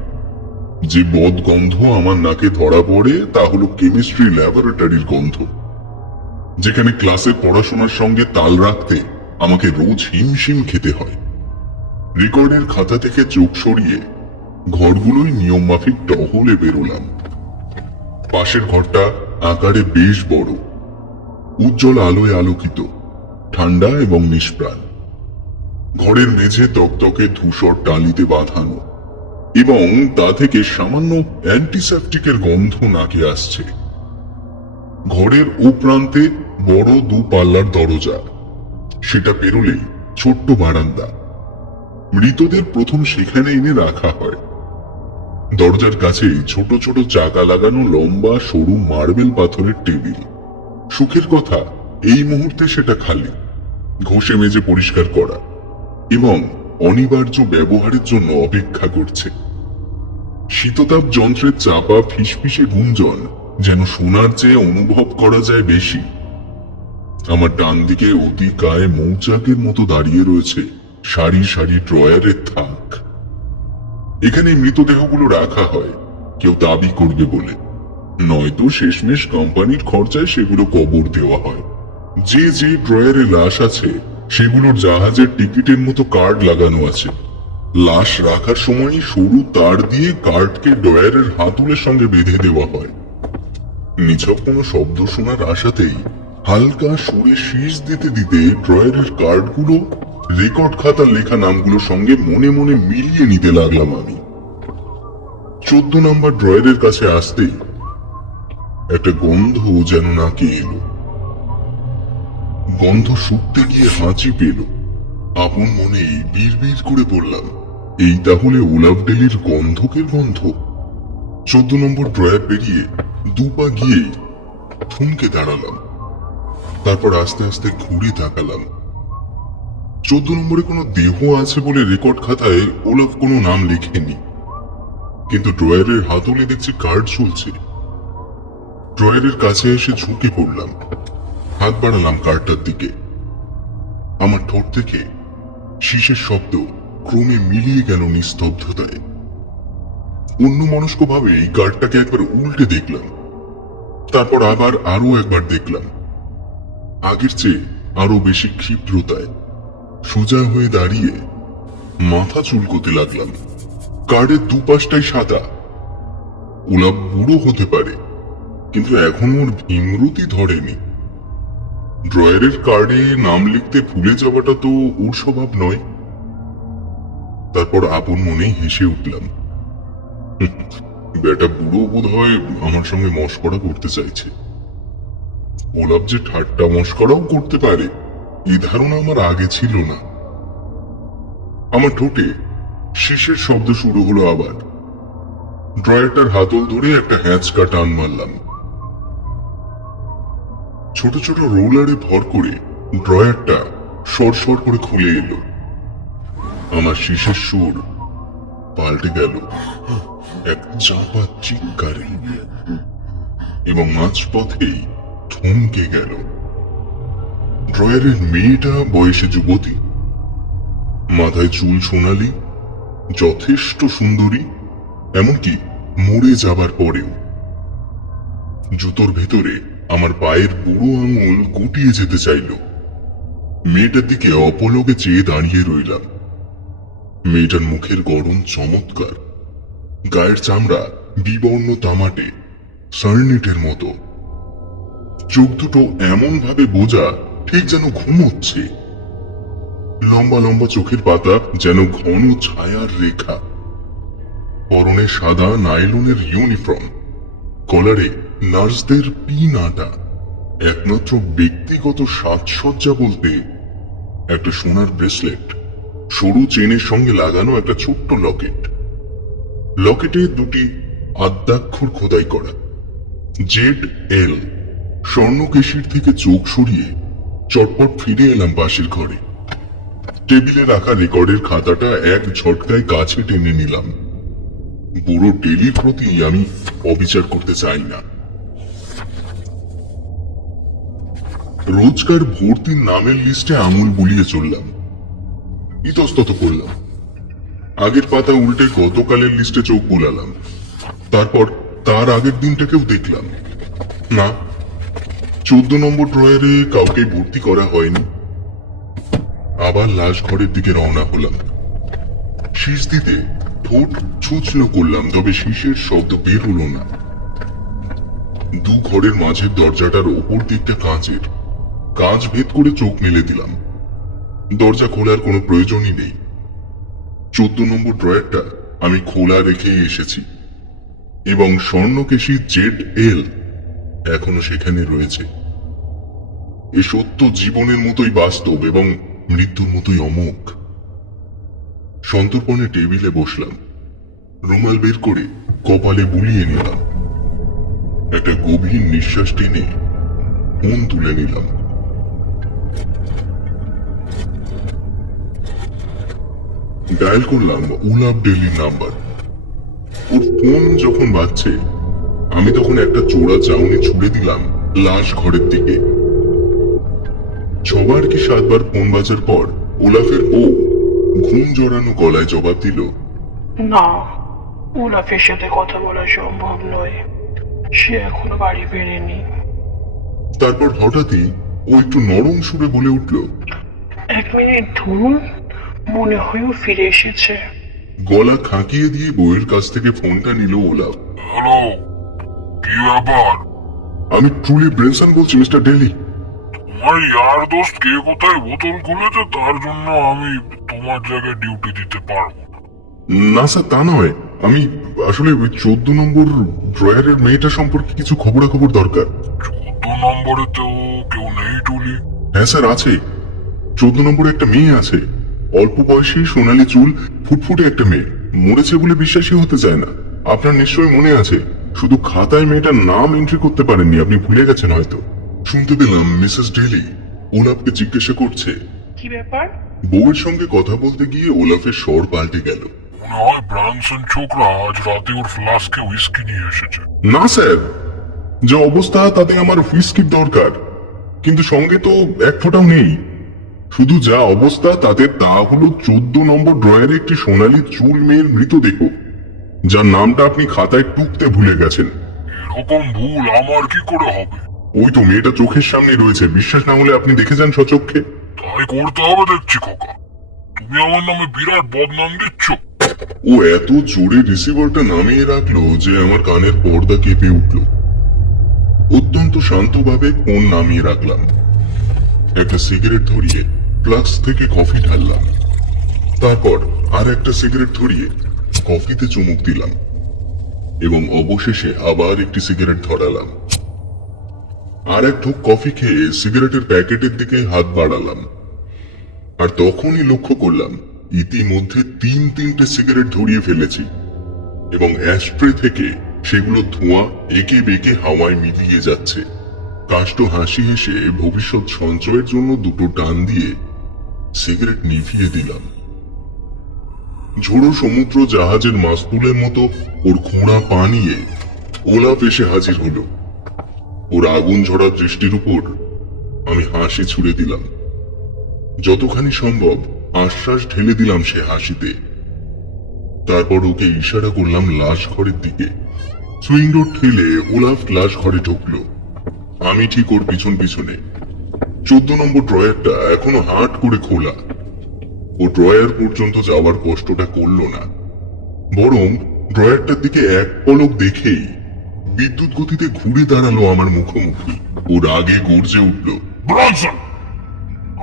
যে বদ গন্ধ আমার নাকে ধরা পড়ে তা হলো কেমিস্ট্রি ল্যাবরেটরির গন্ধ, যেখানে ক্লাসের পড়াশোনার সঙ্গে তাল রাখতে আমাকে রোজ হিমশিম খেতে হয়। রেকর্ডের খাতা থেকে চোখ সরিয়ে ঘরগুলোই নিয়ম মাফিক টহলে বেরোলাম। পাশের ঘরটা আকারে বেশ বড়, উজ্জ্বল আলোয় আলোকিত, ঠান্ডা এবং নিষ্প্রাণ। ঘরের মেঝে তকতকে ধূসর টালিতে বাঁধানো এবং তা থেকে সামান্য অ্যান্টিসেপটিকের গন্ধ নাকে আসছে। ঘরের ও প্রান্তে বড় দু পাল্লার দরজা, সেটা পেরোলেই ছোট্ট বারান্দা। মৃতদের প্রথম সেখানে এনে রাখা হয়। দরজার কাছেই ছোট ছোট চাকা লাগানো লম্বা সরু মার্বেল পাথরের টেবিল। সুখের কথা, এই মুহূর্তে সেটা খালি, ঘষে মেজে পরিষ্কার করা এবং অনিবার্য ব্যবহারের জন্য অপেক্ষা করছে। শীততাপ যন্ত্রের চাপা ফিসফিসে গুঞ্জন যেন শোনার চেয়ে অনুভব করা যায় বেশি। আমার ডান দিকে অতি কায়ে মৌচাকের মতো দাঁড়িয়ে রয়েছে সারি সারি ড্রয়ারের থাক। এখানে মৃতদেহগুলো রাখা হয় কেউ দাবি করবে বলে, নয়তো শেষমেশ কোম্পানির খরচায় সেগুলো কবর দেওয়া হয়। যে যে ড্রয়ারে লাশ আছে সেগুলোর জাহাজের টিকিটের মতো কার্ড লাগানো আছে। লাশ রাখার সময় সরু তার দিয়ে কার্ডকে ড্রয়ারের হাতুলের সঙ্গে বেঁধে দেওয়া হয়। নিছক কোনো শব্দ শোনার আশাতেই হালকা সুরে শীষ দিতে দিতে ড্রয়ারের কার্ডগুলো রেকর্ড খাতার লেখা নামগুলোর সঙ্গে মনে মনে মিলিয়ে নিতে লাগলাম আমি। 14 নম্বর ড্রয়ারের কাছে আসতেই একটা গন্ধ যেন নাকে এলো। গন্ধ শুকতে গিয়ে হাঁচি পেল। আপন মনেই বিড়বিড় করে বললাম, এই তাহলে ওলাভডেলির গন্ধকের গন্ধ। 14 নম্বর ড্রয়ার পেরিয়ে দুপা গিয়ে থমকে দাঁড়ালাম। তারপর আস্তে আস্তে ঘুরে তাকালাম। 14 নম্বরে কোনো দেহ আছে বলে রেকর্ড খাতায় ওলাভ কোনো নাম লেখেনি, কিন্তু ড্রয়ারের হাতলে দেখছি কার্ড ঝুলছে। ড্রয়ারের কাছে এসে ঝুঁকে পড়লাম, হাত বাড়ালাম কার্ডটার দিকে। আমার ঠোঁট থেকে শীষের শব্দ ক্রমে মিলিয়ে গেল নিস্তব্ধতায়। অন্যমনস্ক ভাবে এই কার্ডটাকে একবার উল্টে দেখলাম, তারপর আবার আরো একবার দেখলাম। আগের চেয়ে আরো বেশি ক্ষিপ্রতায় সোজা হয়ে দাঁড়িয়ে মাথা চুলকোতে লাগলাম। কার্ডের দুপাশটাই সাদা। ওলা বুড়ো হতে পারে, কিন্তু এখন ওর ভীমরতি ধরেনি। ড্রয়ারের কার্ডে নাম লিখতে ভুলে যাওয়াটা তো ওর স্বভাব নয়। তারপর আপন মনেই হেসে উঠলাম। বেটা বুড়ো বোধ হয় আমার সঙ্গে মশকরা করতে চাইছে। ওলাভ যে ঠাট্টা মশকরাও করতে পারে এই ধারণা আমার আগে ছিল না। আমার ঠোঁটে শীষের শব্দ শুরু হলো আবার। ড্রয়ারটার হাতল ধরে একটা হ্যাঁচকা টান মারলাম। ছোট ছোট রোলারে ভর করে ড্রয়ারটা সরসর করে খুলে এলো। আমার শীষের সুর পাল্টে গেল এক চাপা চিৎকারে এবং মাঝপথেই থমকে গেল। ড্রয়ারের মেয়েটা বয়সে যুবতী, মাথায় চুল সোনালি, যথেষ্ট সুন্দরী, এমনকি মরে যাবার পরেও। জুতোর ভেতরে আমার পায়ের বুড়ো আঙুল গুটিয়ে যেতে চাইল। মেয়েটার দিকে অপলকে চেয়ে দাঁড়িয়ে রইলাম। মেয়েটার মুখের গড়ন চমৎকার, গায়ের চামড়া বিবর্ণ তামাটে, সার্নেটের মতো। চোখ দুটো এমন ভাবে বোঝা ঠিক যেন ঘুমোচ্ছে। লম্বা লম্বা চোখের পাতা যেন ঘন ছায়ার রেখা। পরনে সাদা নাইলনের ইউনিফর্ম, কলারে নার্সদের পিন আটা। একমাত্র ব্যক্তিগত সাজসজ্জা বলতে একটা সোনার ব্রেসলেট, সরু চেনের সঙ্গে লাগানো একটা ছোট্ট লকেট। লকেটে দুটি আদ্যাক্ষর খোদাই করা ZL। স্বর্ণকেশীর থেকে চোখ সরিয়ে চটপট ফিরে এলাম পাশের ঘরে। টেবিলে রাখা রেকর্ডের খাতাটা এক ঝটকায় কাছে টেনে নিলাম। বুড়ো টেলির প্রতি আমি অবিচার করতে চাই না। রোজকার ভর্তির নামের লিস্টে আঙুল বুলিয়ে চললাম, ইতস্তত করলাম। আগের পাতা উল্টে গতকালের লিস্টে চোখ বোলালাম। তারপর তার আগের দিনটাকেও দেখলাম। না, 14 নম্বর ড্রয়ারে কাউকে ভর্তি করা হয়নি। আবার লাশ ঘরের দিকে রওনা হলাম। শীষ দিতে ঠোঁট ছুঁচলো করলাম, তবে শীষের শব্দ বের হলো না। দু ঘরের মাঝের দরজাটার ওপর দিকটা কাঁচের। কাঁচ ভেদ করে চোখ মেলে দিলাম। দরজা খোলার কোনো প্রয়োজনই নেই। 14 নম্বর ড্রয়ারটা আমি খোলা রেখেই এসেছি এবং স্বর্ণকেশী ZL এখনো সেখানে রয়েছে। এ সত্য জীবনের মতোই বাস্তব এবং মৃত্যুর মতোই অমোঘ। সন্তর্পণে টেবিলে বসলাম, রুমাল বের করে কপালে বুলিয়ে নিলাম। একটা গভীর নিঃশ্বাস টেনে ফোন তুলে নিলাম। ডায়াল করলাম উলাব ডেলির নাম্বার। ওর ফোন যখন বাজছে আমি তখন একটা চোরা চাউনি ছুড়ে দিলাম লাশ ঘরের দিকে। 6 বার কি 7 বার ফোন বাজার পর ওলাফের বউ ঘুম জড়ানো গলায় জবাব দিল, না, ওলাফের সাথে কথা বলা সম্ভব নয়, সে এখনো বাড়ি ফেরেনি। তারপর হঠাৎই ও একটু নরম সুরে বলে উঠল, 1 মিনিট ধরুন, মনে হয়েও ফিরে এসেছে। গলা খাঁকিয়ে দিয়ে বউয়ের কাছ থেকে ফোনটা নিল ওলাফ। হ্যালো, কি ব্যাপার? আমি ট্রুলি ব্রেনসন বলছি, মিস্টার ডেলি। তোমার ইয়ার দোস্ত কে কোথায় বোতল খুলেছে, তার জন্য আমি তোমার জায়গায় ডিউটি দিতে পারবো না। না স্যার, তা নয়। আমি আসলে ওই 14 নম্বর ড্রয়ারের মেয়েটা সম্পর্কে কিছু খবরাখবর দরকার। 14 নম্বরে তো কেউ নেই টুলি। হ্যাঁ স্যার, আছে। 14 নম্বরে একটা মেয়ে আছে, অল্প বয়সী, সোনালী চুল, ফুটফুটে একটা মেয়ে। মরেছে বলে বিশ্বাসই হতে চায় না। আপনার নিশ্চয়ই মনে আছে, শুধু খাতায় মেয়েটার নাম এন্ট্রি করতে পারেননি, আপনি ভুলে গেছেন হয়তো। শুনতে পেলাম মিসেস ডেলি ওলাফকে জিজ্ঞাসা করছে। কি ব্যাপার? বউয়ের সঙ্গে কথা বলতে গিয়ে ওলাফের স্বর পাল্টে গেল। মনে হয় ব্রানসন ছোকরা আজ রাতে ওর ফ্লাস্কে হুইস্কি নিয়ে এসেছে। না স্যার, যে অবস্থা তাতে আমার হুইস্কির দরকার, কিন্তু সঙ্গে তো এক ফোঁটাও নেই। শুধু যা অবস্থা তাতে তা হলো 14 নম্বর ড্রয়ারে একটি সোনালী চুল মেয়ের মৃতদেহ, যার নামটা আপনি খাতায় টুকতে ভুলে গেছেন। এরকম ভুল আমার কি করে হবে? ওই তো মেয়েটা চোখের সামনে রয়েছে, বিশ্বাস না হলে আপনি দেখে যান সচক্ষে। তাই করতে হবে দেখছি খোকা। তুমি আমার নামে বিরাট বদনাম দিচ্ছ। ও এত জোরে রিসিভারটা নামিয়ে রাখলো যে আমার কানের পর্দা কেঁপে উঠল। অত্যন্ত শান্তভাবে ফোন নামিয়ে রাখলাম। একটা সিগারেট ধরিয়ে ফ্লাক্স থেকে কফি ঢাললাম। তারপর আর একটা সিগারেট ধরিয়ে কফিতে চুমুক দিলাম এবং অবশেষে আবার একটি সিগারেট ধরালাম। আর এক ঢোক কফি খেয়ে সিগারেটের প্যাকেটের দিকে হাত বাড়ালাম। আর তখনই লক্ষ্য করলাম ইতিমধ্যে 3-3টে সিগারেট ধরিয়ে ফেলেছি এবং অ্যাশট্রে থেকে সেগুলো ধোঁয়া একে বেঁকে হাওয়ায় মিলিয়ে যাচ্ছে। কাষ্ট হাসি হেসে ভবিষ্যৎ সঞ্চয়ের জন্য দুটো টান দিয়ে সিগারেট নিভিয়ে দিলাম। ঝোড়ো সমুদ্র জাহাজের মাস্তুলের মতো ওর খোঁড়া পা নিয়ে ওলাফ এসে হাজির হলো। ওর আগুন ঝরা দৃষ্টির উপর আমি হাসি ছুড়ে দিলাম। যতখানি সম্ভব আশ্বাস ঢেলে দিলাম সে হাসিতে। তারপর ওকে ইশারা করলাম লাশ ঘরের দিকে। সুইং ডোর ঠেলে ওলাফ লাশ ঘরে ঢুকলো, আমি ঠিক ওর পিছন পিছনে। 14 নম্বর ড্রয়ারটা এখনো হাট করে খোলা। ও ড্রয়ার পর্যন্ত যাওয়ার কষ্টটা করলো না, বরং ড্রয়ারটার দিকে এক পলক দেখেই বিদ্যুৎ গতিতে ঘুরে দাঁড়ালো আমার মুখোমুখি। ওর আগে গর্জে উঠল, ব্রানসন,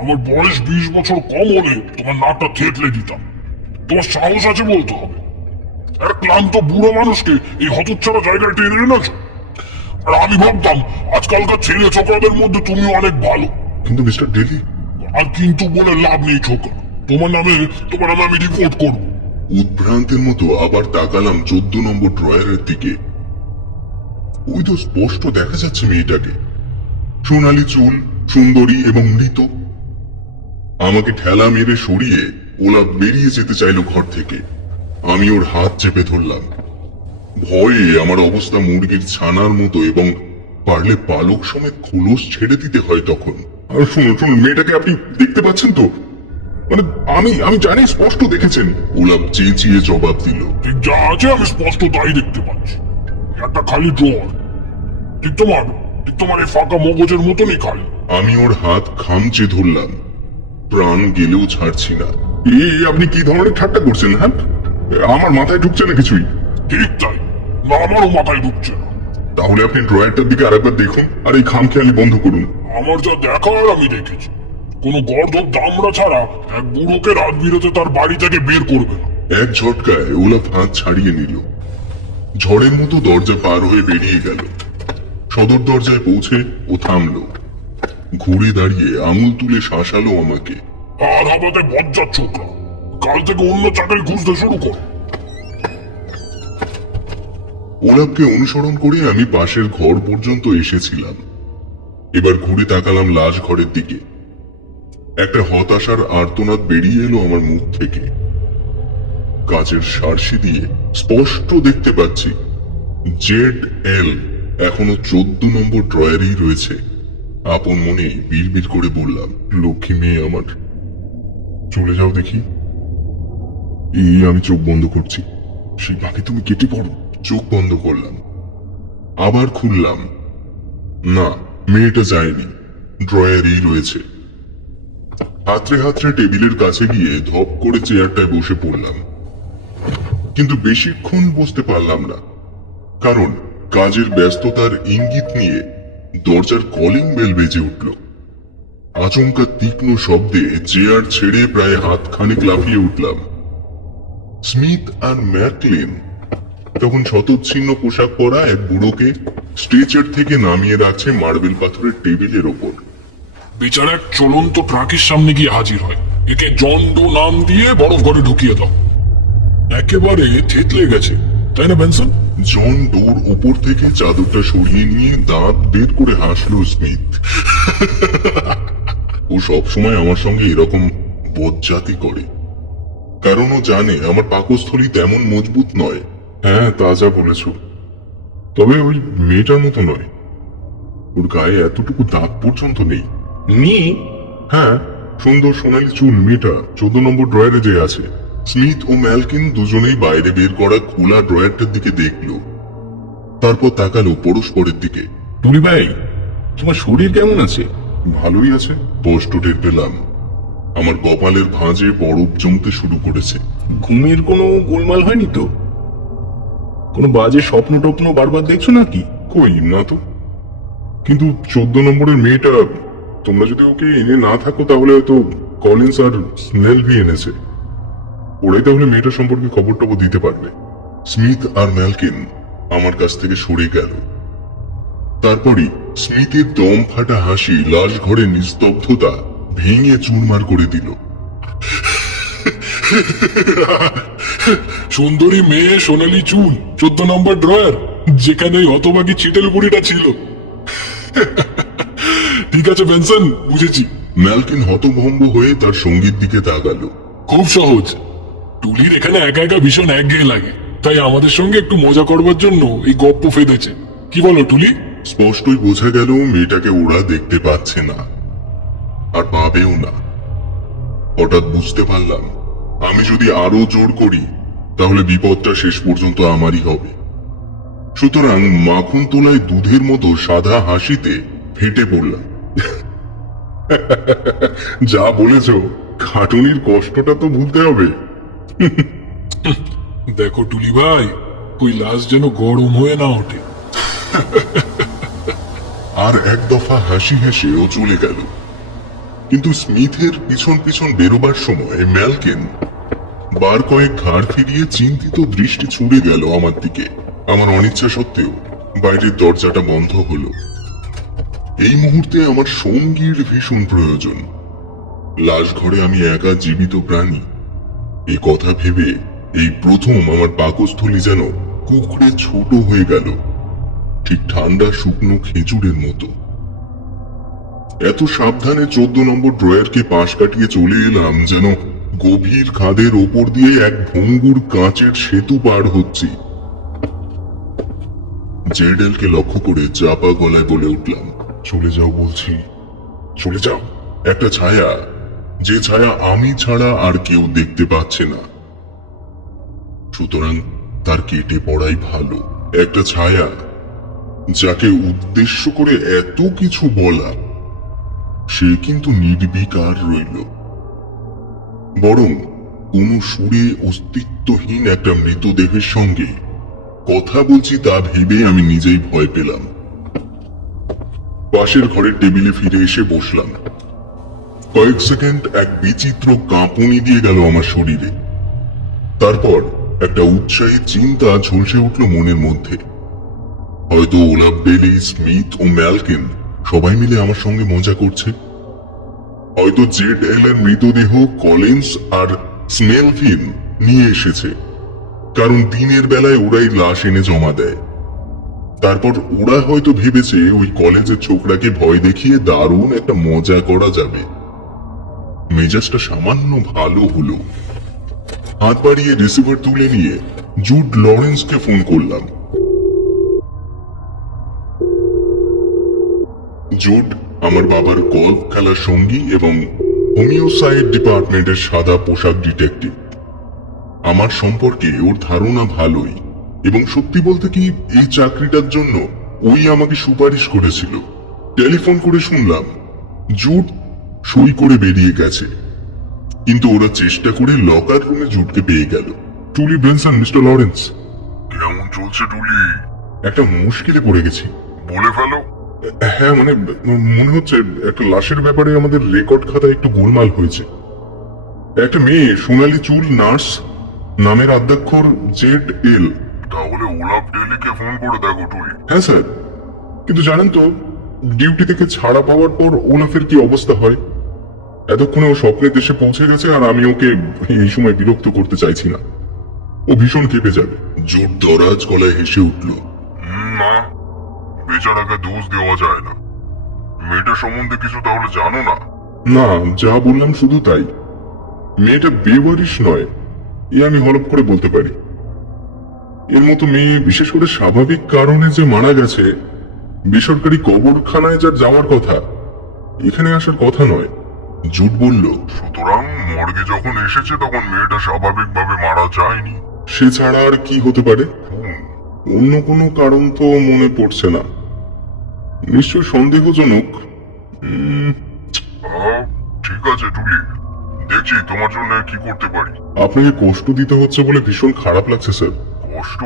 আমার বয়স 20 বছর কম হলে তোমার নাকটা থেতলে দিতাম। তোমার সাহস আছে বলতে হবে। একটা ক্লান্ত বুড়ো মানুষকে এই হতচ্ছাড়া জায়গায় টেনে এনেছো। আর আমি ভাবতাম আজকালকার ছেলে ছোকরাদের মধ্যে তুমি অনেক ভালো। কিন্তু মিস্টার ডেলি। আর কিন্তু বলে লাভ নেই ছোকরা, তোমার নামে আমি রিপোর্ট করব। উদ্ভ্রান্তের মতো আবার তাকালাম 14 নম্বর ড্রয়ারের দিকে। ওই তো স্পষ্ট দেখা যাচ্ছে মেয়েটাকে, সোনালী চুল, সুন্দরী এবং মৃত। আমাকে ঠেলা মেরে সরিয়ে ওলা বেরিয়ে যেতে চাইল ঘর থেকে। আমি ওর হাত চেপে ধরলাম। ভয়ে আমার অবস্থা মুরগির ছানার মতো, এবং পারলে পালক সমেত খোলস ছেড়ে দিতে হয় তখন। আর শুনুন, মেয়েটাকে আপনি দেখতে পাচ্ছেন তো? মানে আমি জানি স্পষ্ট দেখেছেন। ওলাপ চেঁচিয়ে জবাব দিল। ঠিক যা আছে আমি স্পষ্ট তাই দেখতে পাচ্ছি। একটা খালি ড্রয়ার, ঠিক তোমার এই ফাঁকা মগজের মতনই খালি। আমি ওর হাত খামচে ধরলাম, প্রাণ গেলেও ছাড়ছি না। এই আপনি কি ধরনের ঠাট্টা করছেন? হ্যাঁ, আমার মাথায় ঢুকছে না কিছুই। ঠিক তাই, না আমারও মাথায় ঢুকছে না। তাহলে আপনি ড্রয়ারটার দিকে আরেকবার দেখুন, আর এই খামখেয়ালি বন্ধ করুন। আমার যা দেখার আমি দেখেছি, কোনো গর্ধব দামড়া ছাড়া এক বুড়োকে রাত বিরেতে তার বাড়ি থেকে বের করবে না। এক ঝটকায় ওলাপ হাত ছাড়িয়ে নিল, ঝড়ের মতো দরজা পার হয়ে বেরিয়ে গেল। সদর দরজায় পৌঁছে ও থামলো, ঘুরে দাঁড়িয়ে আঙুল তুলে শাসালো আমাকে। আর আমাদের বজ্জার ছোকরা, কাল থেকে অন্য চাকরি খুঁজতে শুরু করো। ওলাপকে অনুসরণ করে আমি পাশের ঘর পর্যন্ত এসেছিলাম। এবার ঘুরে তাকালাম লাশ ঘরের দিকে। একটা হতাশার আর্তনাদ বেরিয়ে এলো আমার মুখ থেকে। কাচের সার্সি দিয়ে স্পষ্ট দেখতে পাচ্ছি ZL এখনো 14 নম্বর ড্রয়ারেই রয়েছে। আপন মনে বিড়বিড় করে বললাম, লক্ষ্মী মেয়ে আমার, চলে যাও দেখি। এই আমি চোখ বন্ধ করছি, সেই বাকি তুমি কেটে পড়ো। চোখ বন্ধ করলাম, আবার খুললাম। না, মেয়েটা যায়নি, ড্রয়ারেই রয়েছে। হাতড়ে হাতড়ে টেবিলের কাছে গিয়ে ধপ করে চেয়ারটায় বসে পড়লাম, কিন্তু বেশিক্ষণ বসতে পারলাম না, কারণ কাজের ব্যস্ততার ইঙ্গিত নিয়ে দরজার কলিং বেল বেজে উঠল। আচমকা তীক্ষ্ণ শব্দে চেয়ার ছেড়ে প্রায় হাত খানিক লাফিয়ে উঠলাম। স্মিথ আর ম্যাকলিন তখন শতচ্ছিন্ন পোশাক পরা এক বুড়োকে স্ট্রেচার থেকে নামিয়ে রাখছে মার্বেল পাথরের টেবিলের ওপর। বিচার এক চলন্ত ট্রাকের সামনে গিয়ে হাজির হয়। একে জন ডো নাম দিয়ে বরফ ঘরে ঢুকিয়ে দাও। একেবারে থেতলে গেছে, তাই না বেনসন? জন ডোর উপর থেকে চাদরটা সরিয়ে নিয়ে দাঁত বের করে হাসলো স্মিথ। ও সবসময় আমার সঙ্গে এরকম বজ্জাতি করে, কারণ ও জানে আমার পাকস্থলী তেমন মজবুত নয়। হ্যাঁ, তা যা বলেছ, তবে ওই মেয়েটার মতো নয়। ওর গায়ে এতটুকু দাঁত পর্যন্ত নেই। হ্যাঁ, সুন্দর সোনালি চুল মেয়েটা 14 নম্বর ড্রয়ারে যে আছে। স্মিথ ও ম্যালকিন দুজনেই বাইরে বের করা খোলা ড্রয়ারটার দিকে দেখলো, তারপর তাকালো পরস্পরের দিকে। টুনি ভাই, তোমার শরীর কেমন আছে? ভালোই আছে, স্পষ্ট টের পেলাম। আমার কপালের ভাঁজে বরফ জমতে শুরু করেছে। ঘুমের কোনো গোলমাল হয়নি তো? কোনো বাজে স্বপ্ন টপ্ন বারবার দেখছো নাকি? কই না তো, কিন্তু 14 নম্বরের মেয়েটা, তোমরা যদি ওকে এনে না থাকো তাহলে হয়তো কলিন্স আর স্নেলভি এনেছে। ওরাই তাহলে মেয়েটা সম্পর্কে খবর টবর দিতে পারবে। স্মিথ আর ম্যালকিন আমার কাছ থেকে সরে গেল। তারপরই স্মিথের দম ফাটা হাসি লাশ ঘরে নিস্তব্ধতা ভেঙে চুরমার করে দিল। সুন্দরী মেয়ে, সোনালি চুল, 14 নম্বর ড্রয়ার, যেখানে ওই হতভাগী চিটেল বুড়িটা ছিল। ঠিক আছে বেনসন, বুঝেছি। ম্যালকিন হতভম্ব হয়ে তার সঙ্গীর দিকে তাকালো। খুব সহজ। টুলির এখানে একা একা ভীষণ একঘেয়ে লাগে, তাই আমাদের সঙ্গে একটু মজা করবার জন্য এই গপ্প ফেদেছে। কি বলো টুলি? স্পষ্টই বোঝা গেল মেয়েটাকে ওরা দেখতে পাচ্ছে না, আর পাবেও না। হঠাৎ বুঝতে পারলাম, আমি যদি আরো জোর করি তাহলে বিপদটা শেষ পর্যন্ত আমারই হবে। সুতরাং মাখন তোলায় দুধের মতো সাদা হাসিতে ফেটে পড়লাম। যা বলেছ, খাটুনির কষ্টটা তো ভুলতে হবে। দেখো টুলি ভাই, ওই লাশ যেন গরম হয়ে না ওঠে। আর এক দফা হাসি হেসে ও চলে গেল। কিন্তু স্মিথের পিছন পিছন বেরোবার সময় ম্যালকিন বার কয়েক ঘাড় ফিরিয়ে চিন্তিত দৃষ্টি ছুড়ে গেল আমার দিকে। আমার অনিচ্ছা সত্ত্বেও বাইরের দরজাটা বন্ধ হলো। এই মুহূর্তে আমার সঙ্গীর ভীষণ প্রয়োজন। লাশ ঘরে আমি একা জীবিত প্রাণী, এই কথা ভেবে এই প্রথম আমার পাকস্থলী যেন কুকড়ে ছোট হয়ে গেল, ঠিক ঠান্ডা শুকনো খেজুরের মতো। এত সাবধানে 14 নম্বর ড্রয়ারকে পাশ কাটিয়ে চলে এলাম যেন গভীর খাদের ওপর দিয়ে এক ভঙ্গুর কাঁচের সেতু পার হচ্ছি। জেডেলকে লক্ষ্য করে চাপা গলায় বলে উঠলাম, চলে যাও বলছি, চলে যাও। একটা ছায়া যে ছায়া আমি ছাড়া আর কেউ দেখতে পাচ্ছে না। সুতরাং তার কেটে পড়াই ভালো। একটা ছায়া যাকে উদ্দেশ্য করে এত কিছু বলা, সে কিন্তু নির্বিকার রইল। বরং কোন সুরে অস্তিত্বহীন একটা মৃতদেহের সঙ্গে কথা বলছি তা ভেবে আমি নিজেই ভয় পেলাম। পাশের ঘরের টেবিলে ফিরে এসে বসলাম। কয়েক সেকেন্ড এক বিচিত্র কাঁপুনি দিয়ে গেল আমার শরীরে। তারপর একটা উৎসাহী চিন্তা ঝলসে উঠল মনের মধ্যে। হয়তো ওলাফ বেলি, স্মিথ ও ম্যালকিন সবাই মিলে আমার সঙ্গে মজা করছে। হয়তো জেড এল এর মৃতদেহ কলিন্স আর স্মেলভিন নিয়ে এসেছে, কারণ দিনের বেলায় ওরাই লাশ এনে জমা দেয়। তারপর ওরা হয়তো ভেবেছে ওই কলেজের ছোকরাকে ভয় দেখিয়ে দারুণ একটা মজা করা যাবে। মেজাজটা সামান্য ভালো হলো। হাত বাড়িয়ে রিসিভার তুলে নিয়ে জুড লরেন্সকে ফোন করলাম। জুড আমার বাবার গল্ফ খেলার সঙ্গী এবং হোমিওসাইড ডিপার্টমেন্টের সাদা পোশাক ডিটেকটিভ। আমার সম্পর্কে ওর ধারণা ভালোই, এবং সত্যি বলতে কি এই চাকরিটার জন্য ওই আমাকে সুপারিশ করেছিল। টেলিফোন করে শুনলাম জুড সই করে বেরিয়ে গেছে, কিন্তু ওরা চেষ্টা করে লকার রুমে জুডকে পেয়ে গেল। টুলি বেনসন, মিস্টার লরেন্স। কেমন চলছে টুলি? একটা মুশকিলে পড়ে গেছি। বলে ফেলো। হ্যাঁ, মানে মনে হচ্ছে একটা লাশের ব্যাপারে আমাদের রেকর্ড খাতায় একটু গোলমাল হয়েছে। একটা মেয়ে, সোনালী চুল, নার্স, নামের আদ্যাক্ষর জেড এল। তাহলে ওলাফ ডেলিকে ফোন করে দেখো টুলি। হ্যাঁ স্যার, কিন্তু জানেন তো ডিউটি থেকে ছাড়া পাওয়ার পর ওলাফের কি অবস্থা হয়। এতক্ষণে ও স্বপ্নের দেশে পৌঁছে গেছে, আর আমি ওকে এই সময় বিরক্ত করতে চাইছি না। ও ভীষণ কেঁপে যাবে। জোর দরাজ গলায় হেসে উঠল। না, বেচারাকে দোষ দেওয়া যায় না। মেয়েটা সম্বন্ধে কিছু তাহলে জানো না? না, যা বললাম শুধু তাই। মেয়েটা বেওয়ারিশ নয়, এ আমি হলপ করে বলতে পারি। এর মতো মেয়ে, বিশেষ করে স্বাভাবিক কারণে যে মারা গেছে, বেসরকারি কবরখানায় যার যাওয়ার কথা, এখানে আসার কথা নয়। জুট বলল, সুতরাং মর্গে যখন এসেছে তখন মেয়েটা স্বাভাবিকভাবে মারা যায়নি। সে ছাড়া আর কি হতে পারে? খুন? অন্য কোনো কারণ তো মনে পড়ছে না। নিশ্চয় সন্দেহজনক। ঠিক আছে টুলি, দেখছি তোমার জন্য কি করতে পারি। আপনাকে কষ্ট দিতে হচ্ছে বলে ভীষণ খারাপ লাগছে স্যার। কষ্ট?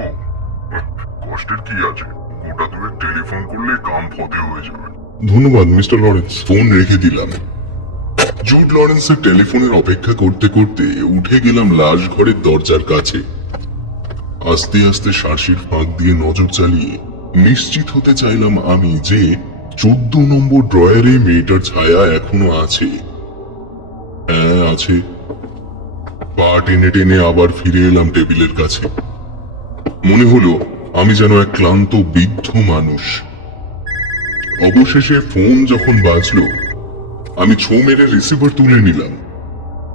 কষ্টের কি আছে? গোটা দুয়েক টেলিফোন করলে কাম ফতে হয়ে যাবে। ধন্যবাদ মিস্টার লরেন্স। ফোন রেখে দিলাম। জুড লরেন্সের টেলিফোনের অপেক্ষা করতে করতে উঠে গেলাম লাশ ঘরের দরজার কাছে। আস্তে আস্তে শাঁসির ফাঁক দিয়ে নজর চালিয়ে নিশ্চিত হতে চাইলাম আমি যে 14 নম্বর ড্রয়ারে মেয়েটার ছায়া এখনো আছে। হ্যাঁ, আছে। পা টেনে টেনে আবার ফিরে এলাম টেবিলের কাছে। মনে হলো আমি যেন এক ক্লান্ত বৃদ্ধ মানুষ। অবশেষে ফোন যখন বাজলো, আমি ছো মেরে রিসিভার তুলে নিলাম।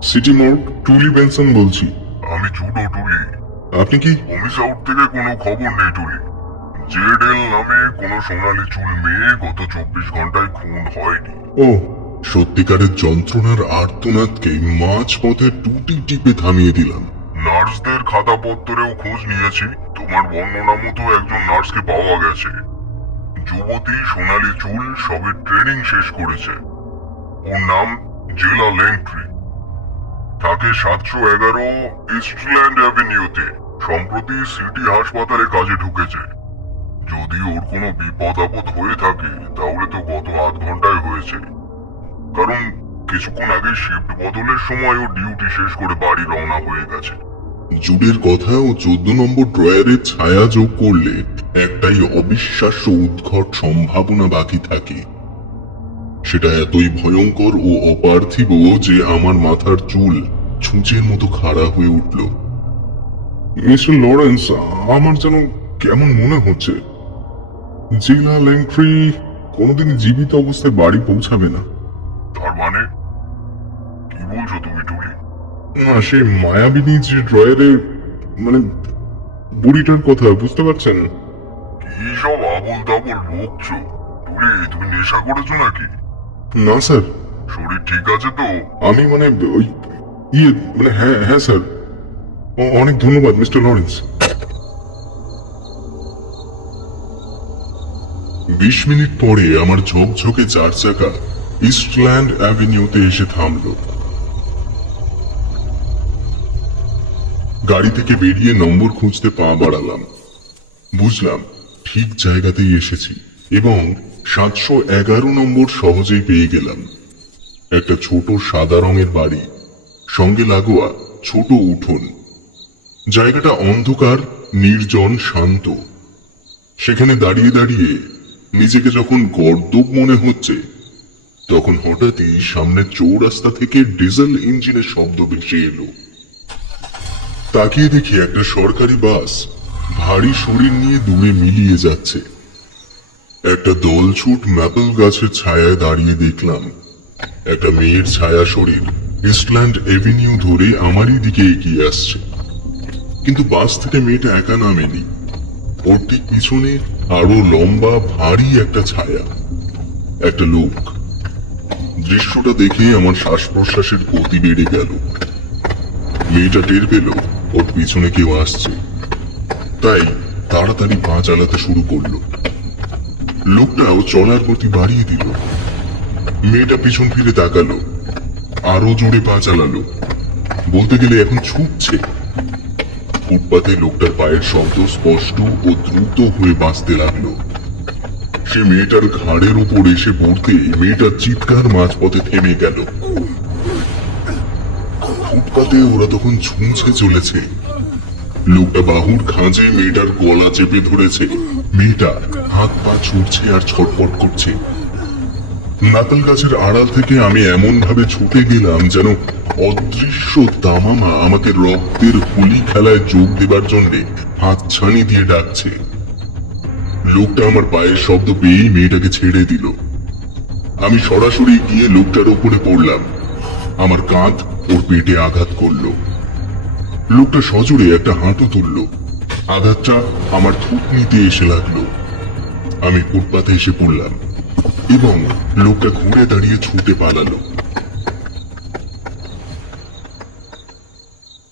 সিটি মোড়, টুলি বেনসন বলছি। আমি জুডো টুলি। আপনি কি? হোমিস আউট থেকে কোনো খবর নেই টুলি। জেড এল নামে কোনো সোনালী চুল মেয়ে গত 24 ঘন্টায় খুন হয়নি। ও, সত্যিকারের যন্ত্রণার আর্তনাদকে মাঝ পথে টুটি টিপে থামিয়ে দিলাম। নার্সদের খাতাপত্তরেও খোঁজ নিয়েছি। তোমার বর্ণনা মতো একজন নার্সকে পাওয়া গেছে। যুবতী, সোনালী চুল, সবে ট্রেনিং শেষ করেছে। ওর নাম জেলা ল্যাংট্রি। থাকে 711 ইস্টল্যান্ড অ্যাভিনিউতে। সম্প্রতি সিটি হাসপাতালে কাজে ঢুকেছে। যদি ওর কোনো বিপদ আপদ হয়ে থাকে তাহলে তো গত 8 ঘন্টায় হয়েছে, কারণ কিছুক্ষণ আগে শিফট বদলের সময় ও ডিউটি শেষ করে বাড়ি রওনা হয়ে গেছে। জুডের কথা ও 14 নম্বর ড্রয়ারের ছায়া যোগ করলে একটাই অবিশ্বাস্য উদ্ঘট সম্ভাবনা বাকি থাকে। সেটা এতই ভয়ঙ্কর ও অপার্থিব যে আমার মাথার চুল ছুঁচের মতো খাড়া হয়ে উঠল। মিস্টার লরেন্স, আমার যেন কেমন মনে হচ্ছে জেলা ল্যাংট্রি কোনোদিন জীবিত অবস্থায় বাড়ি পৌঁছাবে না। তার মানে কি বলছো তুমি টুলি? না, সেই মায়াবিনী যে ড্রয়ারে, মানে বুড়িটার কথা বুঝতে পারছেন? কি সব আবল তাবল বকছো টুলি? তুমি নেশা করেছো নাকি? না স্যার, শরীর ঠিক আছে তো? আমি মানে ওই ইয়ে মানে হ্যাঁ হ্যাঁ স্যার, অনেক ধন্যবাদ মিস্টার লরেন্স। 20 মিনিট পরে আমার ঝকঝকে 4 চাকা ইস্টল্যান্ড অ্যাভিনিউতে এসে থামলো। গাড়ি থেকে বেরিয়ে নম্বর খুঁজতে পা বাড়ালাম। বুঝলাম ঠিক জায়গাতেই এসেছি এবং 711 নম্বর সহজেই পেয়ে গেলাম। একটা ছোট সাদা রঙের বাড়ি, সঙ্গে লাগোয়া ছোট উঠোন। জায়গাটা অন্ধকার, নির্জন, শান্ত। সেখানে দাঁড়িয়ে দাঁড়িয়ে নিজেকে যখন গর্দব মনে হচ্ছে, তখন হঠাৎই সামনের চৌরাস্তা থেকে ডিজেল ইঞ্জিনের শব্দ ভেসে এলো। তাকিয়ে দেখি একটা সরকারি বাস ভারী শরীর নিয়ে দূরে মিলিয়ে যাচ্ছে। একটা দলছুট ম্যাপল গাছের ছায়ায় দাঁড়িয়ে দেখলাম একটা মেয়ের ছায়া শরীর ইস্টল্যান্ড এভিনিউ ধরে আমারই দিকে এগিয়ে আসছে। কিন্তু বাস থেকে মেয়েটা একা নামেনি, ওর ঠিক পিছনে আরো লম্বা ভারী একটা ছায়া, একটা লোক। দৃশ্যটা দেখে আমার শ্বাস প্রশ্বাসের গতি বেড়ে গেল। মেয়েটা টের পেল ওর পিছনে কেউ আসছে, তাই তাড়াতাড়ি পা চালাতে শুরু করলো। লোকটাও চলার গতি বাড়িয়ে দিল। মেয়েটা পিছন ফিরে তাকালো, আরো জোরে পা চালালো, বলতে গেলে এখন ছুটছে। ফুটপাতে লোকটার পায়ের শব্দ স্পষ্ট ও দ্রুত হয়ে বাঁচতে লাগলো। সে মেয়েটার ঘাড়ের উপর এসে পড়তে মেয়েটার চিৎকার মাঝপথে থেমে গেল। ফুটপাতে ওরা তখন ছুঁচে চলেছে। লোকটা বাহুর খাঁজে মেয়েটার গলা চেপে ধরেছে। মেয়েটা হাত পা ছুটছে আর ছটফট করছে। নাতাল গাছের আড়াল থেকে আমি এমন ভাবে ছুটে গেলাম যেন অদৃশ্য তামামা আমাকে রক্তের হোলি খেলায় যোগ দেবার জন্য হাত ছানি দিয়ে ডাকছে। লোকটা আমার পায়ের শব্দ পেয়েই মেয়েটাকে ছেড়ে দিল। আমি সরাসরি গিয়ে লোকটার উপরে পড়লাম। আমার কাঁধ ওর পেটে আঘাত করলো। লোকটা সজোরে একটা হাঁটু তুললো। আঘাতটা আমার থুতনিতে এসে লাগলো। আমি ফুটপাতে এসে পড়লাম এবং লোকটা ঘুরে দাঁড়িয়ে ছুটে পালালো।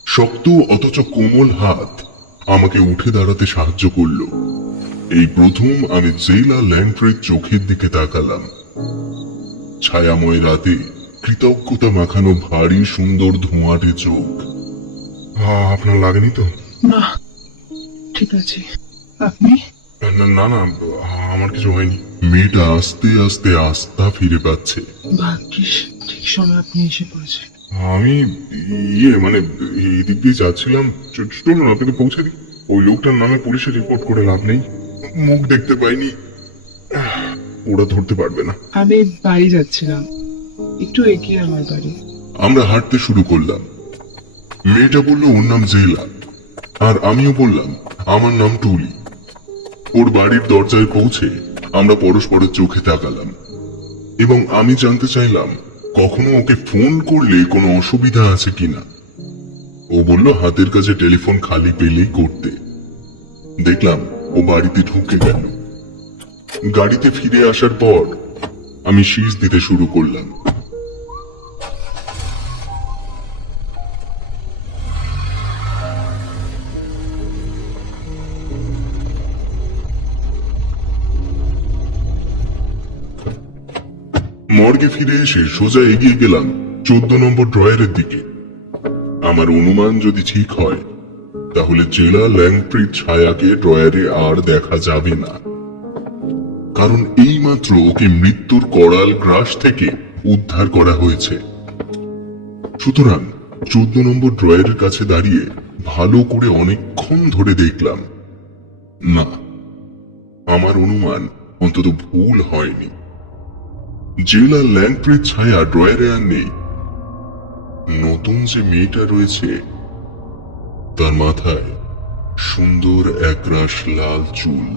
শক্ত অথচ কোমল হাত আমাকে উঠে দাঁড়াতে সাহায্য করলো। এই প্রথম আমি জেলা ল্যান্ড্রির চোখের দিকে তাকালাম। ছায়াময় রাতে কৃতজ্ঞতা মাখানো ভারী সুন্দর ধোঁয়াটে চোখ। আপনার লাগেনি তো? না, ঠিক আছে। আপনি? না না, আমার কিছু হয়নি। মেয়েটা আস্তে আস্তে আস্থা ফিরে পাচ্ছে। ভাগ্যিস ঠিক সময় আপনি এসে পড়েছেন। আমি মানে এদিক দিয়ে যাচ্ছিলাম। চলুন আপনাকে পৌঁছে দিই। ওই লোকটার নামে পুলিশে রিপোর্ট করে লাভ নেই, মুখ দেখতে পাইনি, ওরা ধরতে পারবে না। আমি বাড়ি যাচ্ছিলাম, একটু এগিয়ে আমার বাড়ি। আমরা হাঁটতে শুরু করলাম। মেয়েটা বলল ওর নাম জেলা, আর আমিও বললাম আমার নাম টুলি। ওর বাড়ির দরজায় পৌঁছে আমরা পরস্পরের চোখে তাকালাম এবং আমি জানতে চাইলাম কখনো ওকে ফোন করলে কোনো অসুবিধা আছে কিনা। ও বলল হাতের কাছে টেলিফোন খালি পেলেই করতে। দেখলাম ও বাড়িতে ঢুকে গেল। গাড়িতে ফিরে আসার পর আমি শীষ দিতে শুরু করলাম। মর্গে ফিরে এসে সোজা এগিয়ে গেলাম 14 নম্বর ড্রয়ারের দিকে। আমার অনুমান যদি ঠিক হয়, তাহলে জেলা ল্যাংপ্রির ছায়াকে ড্রয়ারে আর দেখা যাবে না, কারণ এইমাত্র ওকে মৃত্যুর করাল গ্রাস থেকে উদ্ধার করা হয়েছে। সুতরাং 14 নম্বর ড্রয়ারের কাছে দাঁড়িয়ে ভালো করে অনেকক্ষণ ধরে দেখলাম, না, আমার অনুমান অন্তত ভুল হয়নি। জেলা ল্যাংপ্রির ছায়া ড্রয়ারে আর নেই। নতুন যে মেয়েটা রয়েছে তার মাথায় সুন্দর একরাশ লাল চুল।